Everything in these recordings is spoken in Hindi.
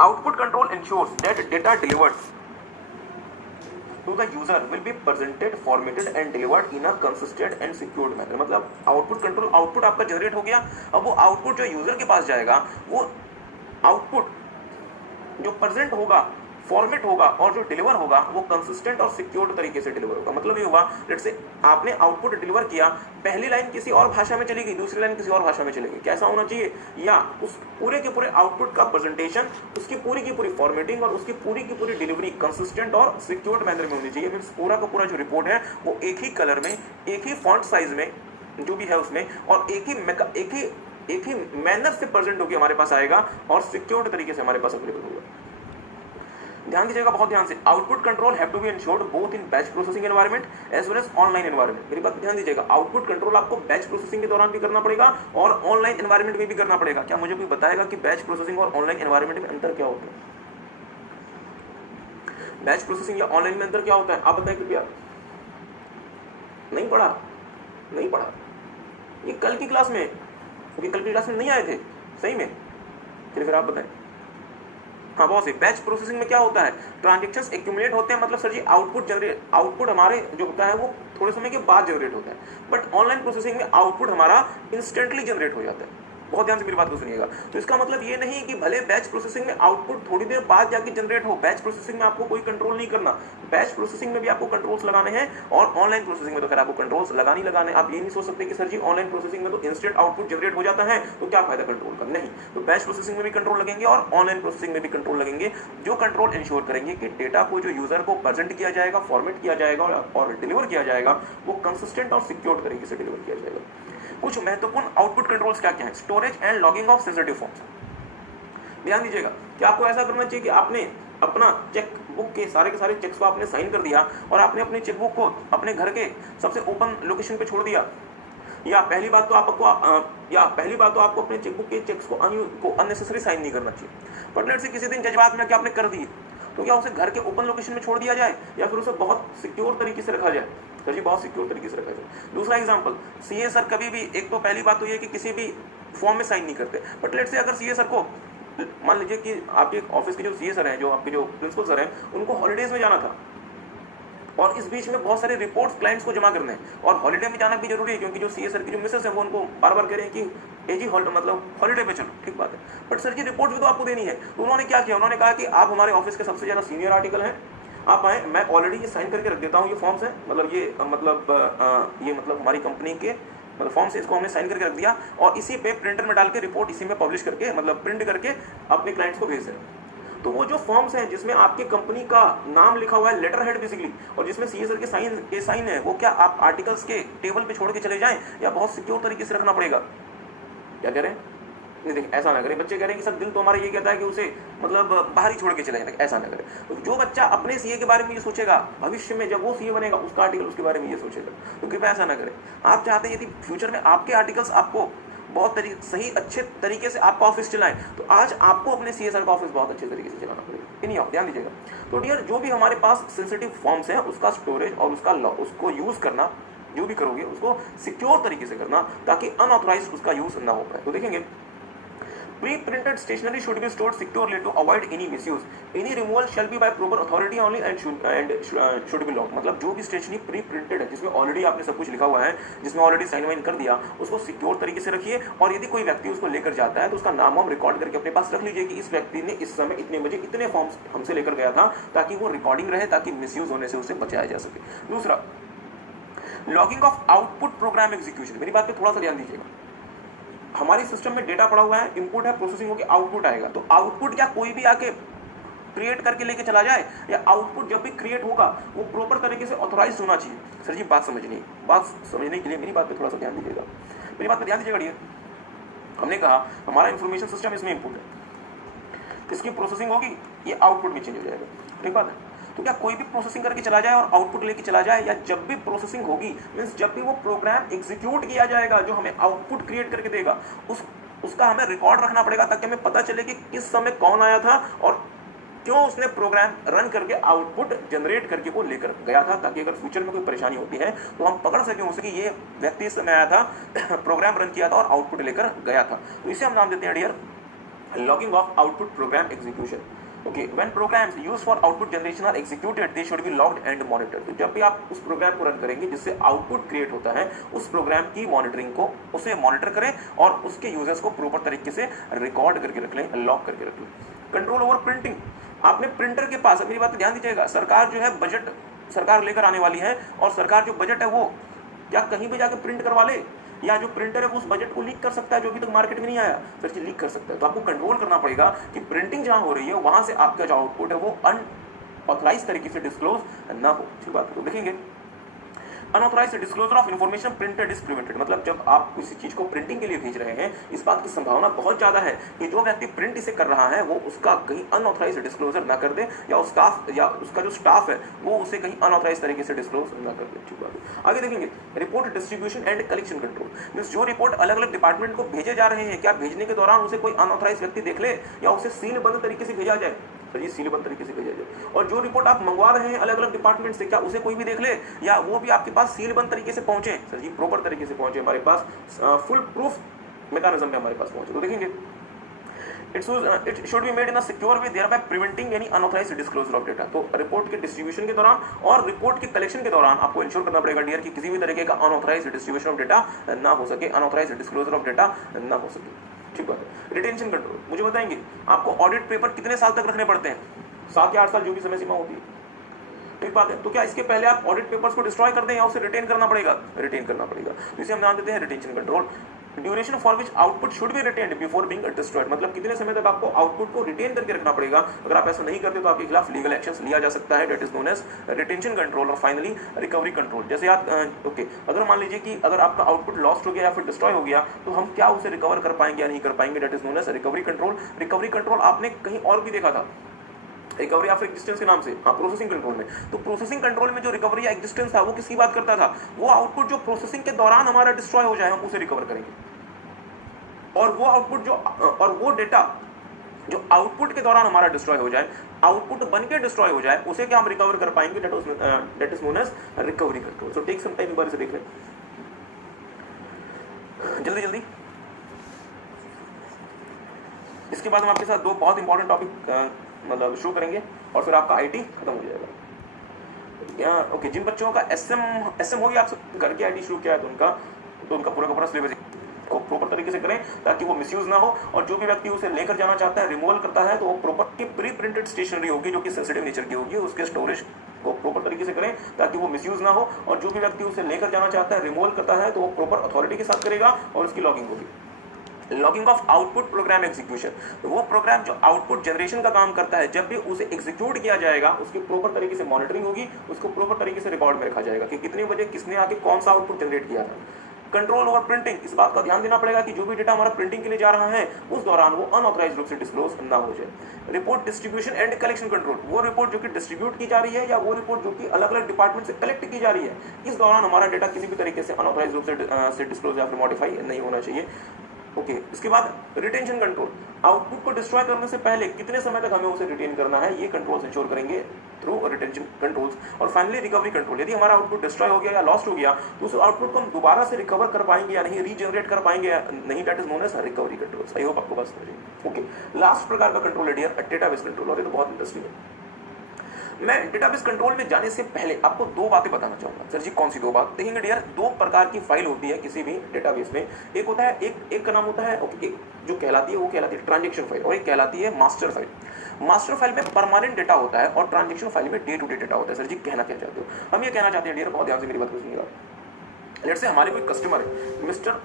Output control ensures that data delivered to the user will be presented, formatted and delivered in a consistent and secured manner। मतलब आउटपुट कंट्रोल, आउटपुट आपका जनरेट हो गया, अब वो आउटपुट जो यूजर के पास जाएगा वो आउटपुट जो प्रेजेंट होगा, फॉर्मेट होगा और जो डिलीवर होगा वो कंसिस्टेंट और सिक्योर्ड तरीके से डिलीवर होगा। मतलब ये होगा, लेट्स से आपने आउटपुट डिलीवर किया, पहली लाइन किसी और भाषा में चलेगी, दूसरी लाइन किसी और भाषा में चलेगी, कैसा होना चाहिए, या उस पूरे के पूरे आउटपुट का प्रेजेंटेशन, उसकी पूरी की पूरी फॉर्मेटिंग और उसकी पूरी की पूरी डिलीवरी कंसिस्टेंट और सिक्योर्ड मैनर में होनी चाहिए। मीन्स पूरा का पूरा जो रिपोर्ट है वो एक ही कलर में, एक ही फॉन्ट साइज में जो भी है उसमें, और एक ही मैनर से प्रेजेंट होकर हमारे पास आएगा और सिक्योर्ड तरीके से हमारे पास अवेलेबल होगा। ध्यान दीजिएगा बहुत ध्यान से, output control have to be ensured both in batch processing environment as well as online environment. मेरी बात ध्यान दीजिएगा, आउटपुट कंट्रोल आपको बैच प्रोसेसिंग के दौरान भी करना पड़ेगा और ऑनलाइन एनवायरनमेंट में भी करना पड़ेगा। क्या मुझे कोई बताएगा कि बैच प्रोसेसिंग और ऑनलाइन एनवायरनमेंट में अंतर क्या होता है? बैच प्रोसेसिंग या ऑनलाइन में अंतर क्या होता है, आप बताएं कृपया। नहीं पढ़ा ये कल की क्लास में, क्योंकि कल की क्लास में नहीं आए थे सही में, फिर आप बताएं। हाँ बहुत सही। बैच प्रोसेसिंग में क्या होता है, ट्रांजेक्शंस एक्यूमुलेट होते हैं, मतलब सर जी आउटपुट हमारे जो होता है वो थोड़े समय के बाद जनरेट होता है, बट ऑनलाइन प्रोसेसिंग में आउटपुट हमारा इंस्टेंटली जनरेट हो जाता है। बहुत ध्यान से मेरी बात को सुनिएगा। तो इसका मतलब ये नहीं कि भले बैच प्रोसेसिंग में आउटपुट थोड़ी देर बाद जाके जनरेट हो, बैच प्रोसेसिंग में आपको कोई कंट्रोल नहीं करना। बैच प्रोसेसिंग में भी आपको कंट्रोल्स लगाने हैं और ऑनलाइन प्रोसेसिंग में तो खैर आपको कंट्रोल्स लगाने। आप ये नहीं सोच सकते कि सर जी ऑनलाइन प्रोसेसिंग में तो इंस्टेंट आउटपुट जनरेट हो जाता है तो क्या फायदा कंट्रोल का, नहीं। तो बैच प्रोसेसिंग में भी कंट्रोल लगेंगे और ऑनलाइन प्रोसेसिंग में भी कंट्रोल लगेंगे, जो कंट्रोल इंश्योर करेंगे कि डेटा को जो यूजर को प्रेजेंट किया जाएगा, फॉर्मेट किया जाएगा और डिलीवर किया जाएगा वो कंसिस्टेंट और सिक्योर तरीके से डिलीवर किया जाएगा। कुछ महत्वपूर्ण आउटपुट कंट्रोल्स क्या क्या है, storage and logging off sensitive forms. ध्यान दीजिएगा कि आपको ऐसा करना चाहिए कि आपने अपना चेक बुक के सारे चेक्स को आपने साइन कर दिया और आपने अपनी चेकबुक को अपने घर के सबसे ओपन लोकेशन पे छोड़ दिया, या पहली बात तो आपको अपने चेकबुक के चेक्स को अननेसेसरी साइन नहीं करना चाहिए। बट लेट्स से किसी दिन जज्बात में क्या आपने कर दिए, तो क्या उसे घर के ओपन लोकेशन में छोड़ दिया जाए या फिर उसे बहुत सिक्योर तरीके से रखा जाए? सर जी बहुत सिक्योर तरीके से रखा जाए। दूसरा एग्जांपल, सीए सर कभी भी, एक तो पहली बात तो ये कि किसी भी फॉर्म में साइन नहीं करते, बट लेट्स से अगर सीए सर को, मान लीजिए कि आपके ऑफिस के जो सीए सर हैं, जो आपके जो प्रिंसिपल सर हैं, उनको हॉलीडेज में जाना था और इस बीच में बहुत सारे रिपोर्ट्स क्लाइंट्स को जमा करने हैं और हॉलीडे में जाना भी जरूरी है, क्योंकि जो सीए सर की जो मिसेस है वो उनको बार बार कह रहे हैं कि ए जी मतलब हॉलीडे पे चलो, ठीक बात है, बट सर जी रिपोर्ट भी तो आपको देनी है। तो उन्होंने क्या किया, उन्होंने कहा कि आप हमारे ऑफिस के सबसे ज़्यादा सीनियर आर्टिकल हैं, आप आए, मैं ऑलरेडी ये साइन करके रख देता हूँ, ये फॉर्म्स हैं, मतलब ये हमारी कंपनी के मतलब फॉर्म से इसको हमने साइन करके रख दिया और इसी पे प्रिंटर में डाल के रिपोर्ट इसी में पब्लिश करके, मतलब प्रिंट करके अपने क्लाइंट्स को भेज दें। तो वो जो फॉर्म्स हैं जिसमें आपके कंपनी का नाम लिखा हुआ है, लेटर हेड बेसिकली, और जिसमें सीए सर के साइन है, वो क्या आप आर्टिकल्स के टेबल पे छोड़ के चले जाएं या बहुत सिक्योर तरीके से रखना पड़ेगा? क्या कह रहे हैं? नहीं देख, ऐसा ना करें। बच्चे कह रहे हैं कि सर दिल तो हमारा ये कहता है कि उसे मतलब बाहर ही छोड़ के चले जाए, ऐसा ना करें। तो जो बच्चा अपने सीए के बारे में ये सोचेगा, भविष्य में जब वो सीए बनेगा उसका आर्टिकल उसके बारे में ये सोचेगा, तो कृपया ऐसा ना करें। आप चाहते हैं यदि फ्यूचर में आपके आर्टिकल्स आपको बहुत सही अच्छे तरीके से आपका ऑफिस चलाएं, तो आज आपको अपने सीएसआर का ऑफिस बहुत अच्छे तरीके से चलाना पड़ेगा। नहीं, ध्यान दीजिएगा। तो डियर, जो भी हमारे पास सेंसिटिव फॉर्म्स हैं उसका स्टोरेज और उसको यूज करना, जो भी करोगे उसको सिक्योर तरीके से करना ताकि अनऑथराइज्ड उसका यूज ना हो पाए। तो देखेंगे, pre-printed stationery should be stored securely to avoid any misuse. Any removal shall be by proper authority only and should be locked। मतलब जो भी स्टेशनरी प्री प्रिंटेड है, जिसमें ऑलरेडी आपने सब कुछ लिखा हुआ है, जिसमें ऑलरेडी साइन वाइन कर दिया, उसको सिक्योर तरीके से रखिए। और यदि कोई व्यक्ति उसको लेकर जाता है तो उसका नाम वाम रिकॉर्ड करके अपने पास रख लीजिए कि इस व्यक्ति ने इस समय इतने बजे इतने फॉर्म्स हमसे लेकर गया था, ताकि वो रिकॉर्डिंग रहे, ताकि मिसयूज होने से उसे बचाया जा सके। दूसरा, logging off output program execution. मेरी बात पे थोड़ा सा ध्यान दीजिएगा। हमारे सिस्टम में डेटा पड़ा हुआ है, इनपुट है, प्रोसेसिंग होकर आउटपुट आएगा। तो आउटपुट क्या कोई भी आके क्रिएट करके लेके चला जाए, या आउटपुट जब भी क्रिएट होगा वो प्रॉपर तरीके से ऑथराइज्ड होना चाहिए? सर जी बात समझने के लिए मेरी बात पे थोड़ा सा ध्यान दीजिएगा। मेरी बात पे ध्यान दीजिएगा। हमने कहा हमारा इंफॉर्मेशन सिस्टम, इसमें इनपुट है, इसकी प्रोसेसिंग होगी, ये आउटपुट में चेंज हो जाएगा, ठीक बात है। तो क्या कोई भी प्रोसेसिंग करके चला जाए और आउटपुट लेके चला जाए, या जब भी प्रोसेसिंग होगी, मींस जब भी वो प्रोग्राम एग्जीक्यूट किया जाएगा जो हमें आउटपुट क्रिएट करके देगा, उसका हमें रिकॉर्ड रखना पड़ेगा ताकि हमें पता चले कि किस समय कौन आया था और क्यों उसने प्रोग्राम रन करके आउटपुट जनरेट करके वो लेकर गया था, ताकि अगर फ्यूचर में कोई परेशानी होती है तो हम पकड़ सकें उसे कि ये व्यक्ति इस समय आया था, प्रोग्राम रन किया था और आउटपुट लेकर गया था। तो इसे हम नाम देते हैं dear Logging of output program execution. Okay, when programs used for output generation are executed, they should be logged and monitored. तो जब भी आप उस प्रोग्राम को रन करेंगे जिससे आउटपुट क्रिएट होता है, उस प्रोग्राम की मॉनिटरिंग को उसे मॉनिटर करें और उसके यूजर्स को प्रॉपर तरीके से रिकॉर्ड करके रख लें, लॉग करके रख लें. Control over printing. आपने प्रिंटर के पास, मेरी बात पर ध्यान दीजिएगा, सरकार जो है बजट सरकार लेकर आने वाली है और सरकार जो बजट है वो क्या कहीं भी जाकर प्रिंट करवा ले, या जो प्रिंटर है वो उस बजट को लीक कर सकता है जो अभी तक मार्केट में नहीं आया, सर जी लीक कर सकता है. तो आपको कंट्रोल करना पड़ेगा कि प्रिंटिंग जहां हो रही है वहां से आपका जो आउटपुट है वो अनऑथराइज तरीके से डिस्क्लोज ना हो. ठीक बात को देखेंगे. Unauthorized disclosure of information printed is prevented. मतलब जब आप किसी चीज को प्रिंटिंग के लिए भेज रहे हैं, इस बात की संभावना बहुत ज्यादा है कि जो व्यक्ति प्रिंट इसे कर रहा है वो उसका कहीं अनऑथराइज्ड डिस्क्लोजर ना कर दे, या उसका जो स्टाफ है वो उसे कहीं अनऑथराइज्ड तरीके से डिस्क्लोज ना कर दे. ठीक बात है. आगे देखेंगे report distribution and collection control. Means जो रिपोर्ट अलग अलग डिपार्टमेंट को भेजे जा रहे हैं, क्या भेजने के दौरान उसे कोई अनऑथराइज्ड व्यक्ति देख ले या उसे सील बंद तरीके से भेजा जाए. सर जी सीलबंद तरीके से भेजा जाए. और जो रिपोर्ट आप मंगवा रहे हैं अलग अलग डिपार्टमेंट से, क्या उसे कोई भी देख ले या वो भी आपके पास सीलबंद तरीके से पहुंचे. सर जी प्रॉपर तरीके से पहुंचे, हमारे पास फुल प्रूफ मैकेनिज्म में हमारे पास पहुंचे. तो देखेंगे it should be made in a secure way, thereby preventing any unauthorized disclosure of data. तो रिपोर्ट के डिस्ट्रीब्यूशन के दौरान और रिपोर्ट के कलेक्शन के दौरान आपको इंश्योर करना पड़ेगा डियर कि किसी भी तरीके का अनऑथराइज्ड डिस्ट्रीब्यूशन ऑफ डेटा ना हो सके, अनऑथराइज्ड डिस्क्लोजर ऑफ डेटा ना हो सके. ठीक बात है. Retention control. मुझे बताएंगे आपको ऑडिट पेपर कितने साल तक रखने पड़ते हैं? 7 या 8 साल जो भी समय सीमा होती है. ठीक बात है. तो क्या इसके पहले आप ऑडिट पेपर्स को डिस्ट्रॉय कर दें या उसे रिटेन करना पड़ेगा? रिटेन करना पड़ेगा. इसे हम ध्यान देते हैं retention control. Duration for which output should be retained before being destroyed. मतलब कितने समय तक आपको आउटपुट को रिटेन करके रखना पड़ेगा. अगर आप ऐसा नहीं करते तो आपके खिलाफ लीगल एक्शंस लिया जा सकता है. That is known as retention control. और फाइनली रिकवरी कंट्रोल. जैसे आप अगर मान लीजिए कि अगर आपका आउटपुट लॉस्ट हो गया या फिर डिस्ट्रॉय हो गया तो हम क्या उसे रिकवर कर पाएंगे या नहीं कर पाएंगे. That is known as recovery control. Recovery control आपने कहीं और भी देखा था, रिकवरी ऑफ एग्जिस्टेंस के नाम से. हाँ, प्रोसेसिंग कंट्रोल में. तो प्रोसेसिंग कंट्रोल में जो रिकवरी या एग्जिस्टेंस था वो किसकी बात करता था? वो आउटपुट जो प्रोसेसिंग के दौरान हमारा डिस्ट्रॉय हो जाए हम उसे रिकवर करेंगे. और वो आउटपुट और वो डेटा जो आउटपुट के दौरान हमारा डिस्ट्रॉय हो जाए, आउटपुट बन के डिस्ट्रॉय हो जाए, उसे क्या हम रिकवर कर पाएंगे. That is known as recovery control. So take some time, एक बार इसे देख लें जल्दी जल्दी. इसके बाद हम आपके साथ 2 बहुत इंपॉर्टेंट टॉपिक मतलब शुरू करेंगे और फिर आपका आईटी खत्म हो जाएगा. ओके, जिन बच्चों का एसएम हो गया, आप घर के आईटी शुरू किया है तो उनका पूरा का पूरा सिलेबस को प्रॉपर तरीके से करें ताकि वो मिसयूज ना हो. और जो भी व्यक्ति उसे लेकर जाना चाहता है, रिमूवल करता है, तो वो प्रॉपर की प्री प्रिंटेड स्टेशनरी होगी जो कि सेंसिटिव नेचर की होगी, उसके स्टोरेज को प्रॉपर तरीके से करें ताकि वो मिसयूज ना हो. और जो भी व्यक्ति उसे लेकर जाना चाहता है, रिमूवल करता है, तो वो प्रॉपर अथॉरिटी के साथ करेगा और उसकी लॉगिंग होगी. Logging off output program execution. तो वो प्रोग्राम जो आउटपुट जनरेशन का काम करता है, जब भी उसे एग्जीक्यूट किया जाएगा उसकी प्रॉपर तरीके से मॉनिटरिंग होगी, उसको प्रॉपर तरीके से रिकॉर्ड में रखा जाएगा कि कितने बजे किसने आके कौन सा आउटपुट जनरेट किया था. Control over printing. इस बात का ध्यान देना पड़ेगा कि जो भी डेटा हमारा प्रिंटिंग के लिए जा रहा है उस दौरान वो अनऑथराइज्ड रूप से डिस्क्लोज ना हो जाए. Report distribution and collection control. वो रिपोर्ट जो कि डिस्ट्रीब्यूट की जा रही है या वो रिपोर्ट जो कि अलग अलग डिपार्टमेंट से कलेक्ट की जा रही है, इस दौरान हमारा डेटा किसी भी तरीके से अनऑथराइज्ड रूप से डिस्क्लोज या फिर मॉडिफाई नहीं होना चाहिए. ओके, इसके बाद रिटेंशन कंट्रोल. आउटपुट को डिस्ट्रॉय करने से पहले कितने समय तक हमें उसे रिटेन करना है, ये कंट्रोल्स इंश्योर करेंगे थ्रू रिटेंशन कंट्रोल्स. और फाइनली रिकवरी कंट्रोल. यदि हमारा आउटपुट डिस्ट्रॉय हो गया या लॉस्ट हो गया तो उस आउटपुट को हम दोबारा से रिकवर कर पाएंगे या नहीं, रीजनरेट कर पाएंगे या नहीं. That is known as recovery controls. I hope आपको बात समझ आई. ओके, लास्ट प्रकार का कंट्रोल है डियर डेटाबेस कंट्रोल. और ये तो बहुत इंटरेस्टिंग है. मैं डेटाबेस कंट्रोल में जाने से पहले आपको 2 बातें बताना चाहूंगा. सर जी कौन सी 2 बात? देखेंगे डियर, 2 प्रकार की फाइल होती है किसी भी डेटाबेस में. एक होता है एक का नाम होता है एक जो कहलाती है वो कहलाती है ट्रांजैक्शन फाइल, और एक कहलाती है मास्टर फाइल. मास्टर फाइल में परमानेंट डेटा होता है और ट्रांजैक्शन फाइल में डे टू डे डेटा होता है. सर जी कहना क्या चाहते हो? हम ये कहना चाहते हैं डियर, बहुत ध्यान से मेरी बात को सुनिएगा. लेट्स से हमारे कोई कस्टमर है, मिस्टर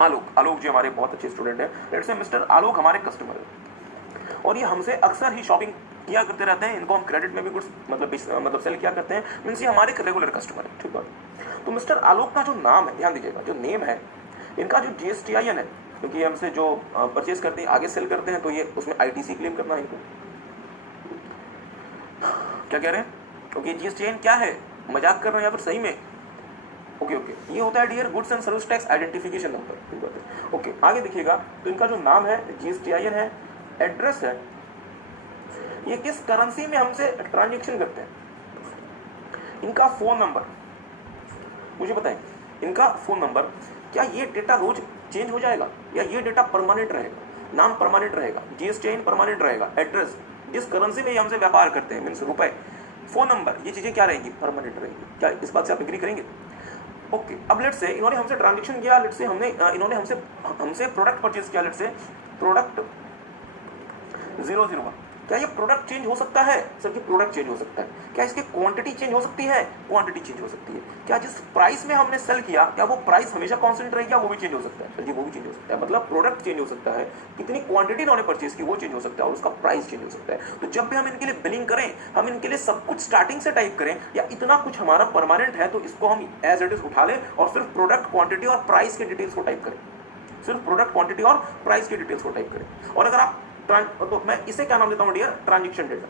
आलोक जी हमारे बहुत अच्छे स्टूडेंट हैं. लेट्स से मिस्टर आलोक हमारे कस्टमर है और ये हमसे अक्सर ही शॉपिंग किया करते रहते हैं. इनको हम क्रेडिट में भी कुछ मतलब सेल किया करते हैं. मीन्स ये हमारे रेगुलर कस्टमर है. ठीक है. तो मिस्टर आलोक का जो नाम है, ध्यान दीजिएगा, जो नेम है, इनका जो GSTIN है, क्योंकि हमसे जो परचेज करते हैं आगे सेल करते हैं तो ये उसमें ITC क्लेम करना है इनको. क्या कह रहे हैं? ओके, GSTIN क्या है? मजाक कर रहे हैं या फिर सही में? ओके, ये होता है dear goods and service tax identification number. ठीक है. ओके, आगे देखिएगा. तो इनका जो नाम है, GSTIN है, एड्रेस है, ये किस करेंसी में हमसे ट्रांजैक्शन करते हैं, इनका फोन नंबर. मुझे बताएं, इनका फोन नंबर, क्या ये डेटा रोज चेंज हो जाएगा या ये डेटा परमानेंट रहेगा? नाम परमानेंट रहेगा, जीएसटीआईएन परमानेंट रहेगा, एड्रेस, जिस करेंसी में ये हमसे व्यापार करते हैं मीन्स रुपए, फोन नंबर, ये चीजें क्या रहेंगी, परमानेंट रहेंगी। क्या इस बात से आप एग्री करेंगे? ओके, अब लेट्स से इन्होंने हमसे ट्रांजेक्शन किया, लेट्स से इन्होंने हमसे प्रोडक्ट परचेज किया, लेट्स से प्रोडक्ट 001, क्या ये प्रोडक्ट चेंज हो सकता है? सर जी प्रोडक्ट चेंज हो सकता है। क्या इसकी क्वांटिटी चेंज हो सकती है? क्वांटिटी चेंज हो सकती है। क्या जिस प्राइस में हमने सेल किया क्या वो प्राइस हमेशा कांस्टेंट रहेगी? क्या वो भी चेंज हो सकता है? सर जी वो भी चेंज हो सकता है। मतलब प्रोडक्ट चेंज हो सकता है, कितनी क्वांटिटी इन्होंने परचेज की वो चेंज हो सकता है, और उसका प्राइस चेंज हो सकता है। तो जब भी हम इनके लिए बिलिंग करें, हम इनके लिए सब कुछ स्टार्टिंग से टाइप करें या इतना कुछ हमारा परमानेंट है तो इसको हम एज इट इज उठा लें और सिर्फ प्रोडक्ट क्वांटिटी और प्राइस के डिटेल्स को टाइप करें, सिर्फ प्रोडक्ट क्वांटिटी और प्राइस की डिटेल्स को टाइप करें। और अगर आप तो मैं इसे क्या नाम देता हूं डियर? ट्रांजैक्शन डेटा,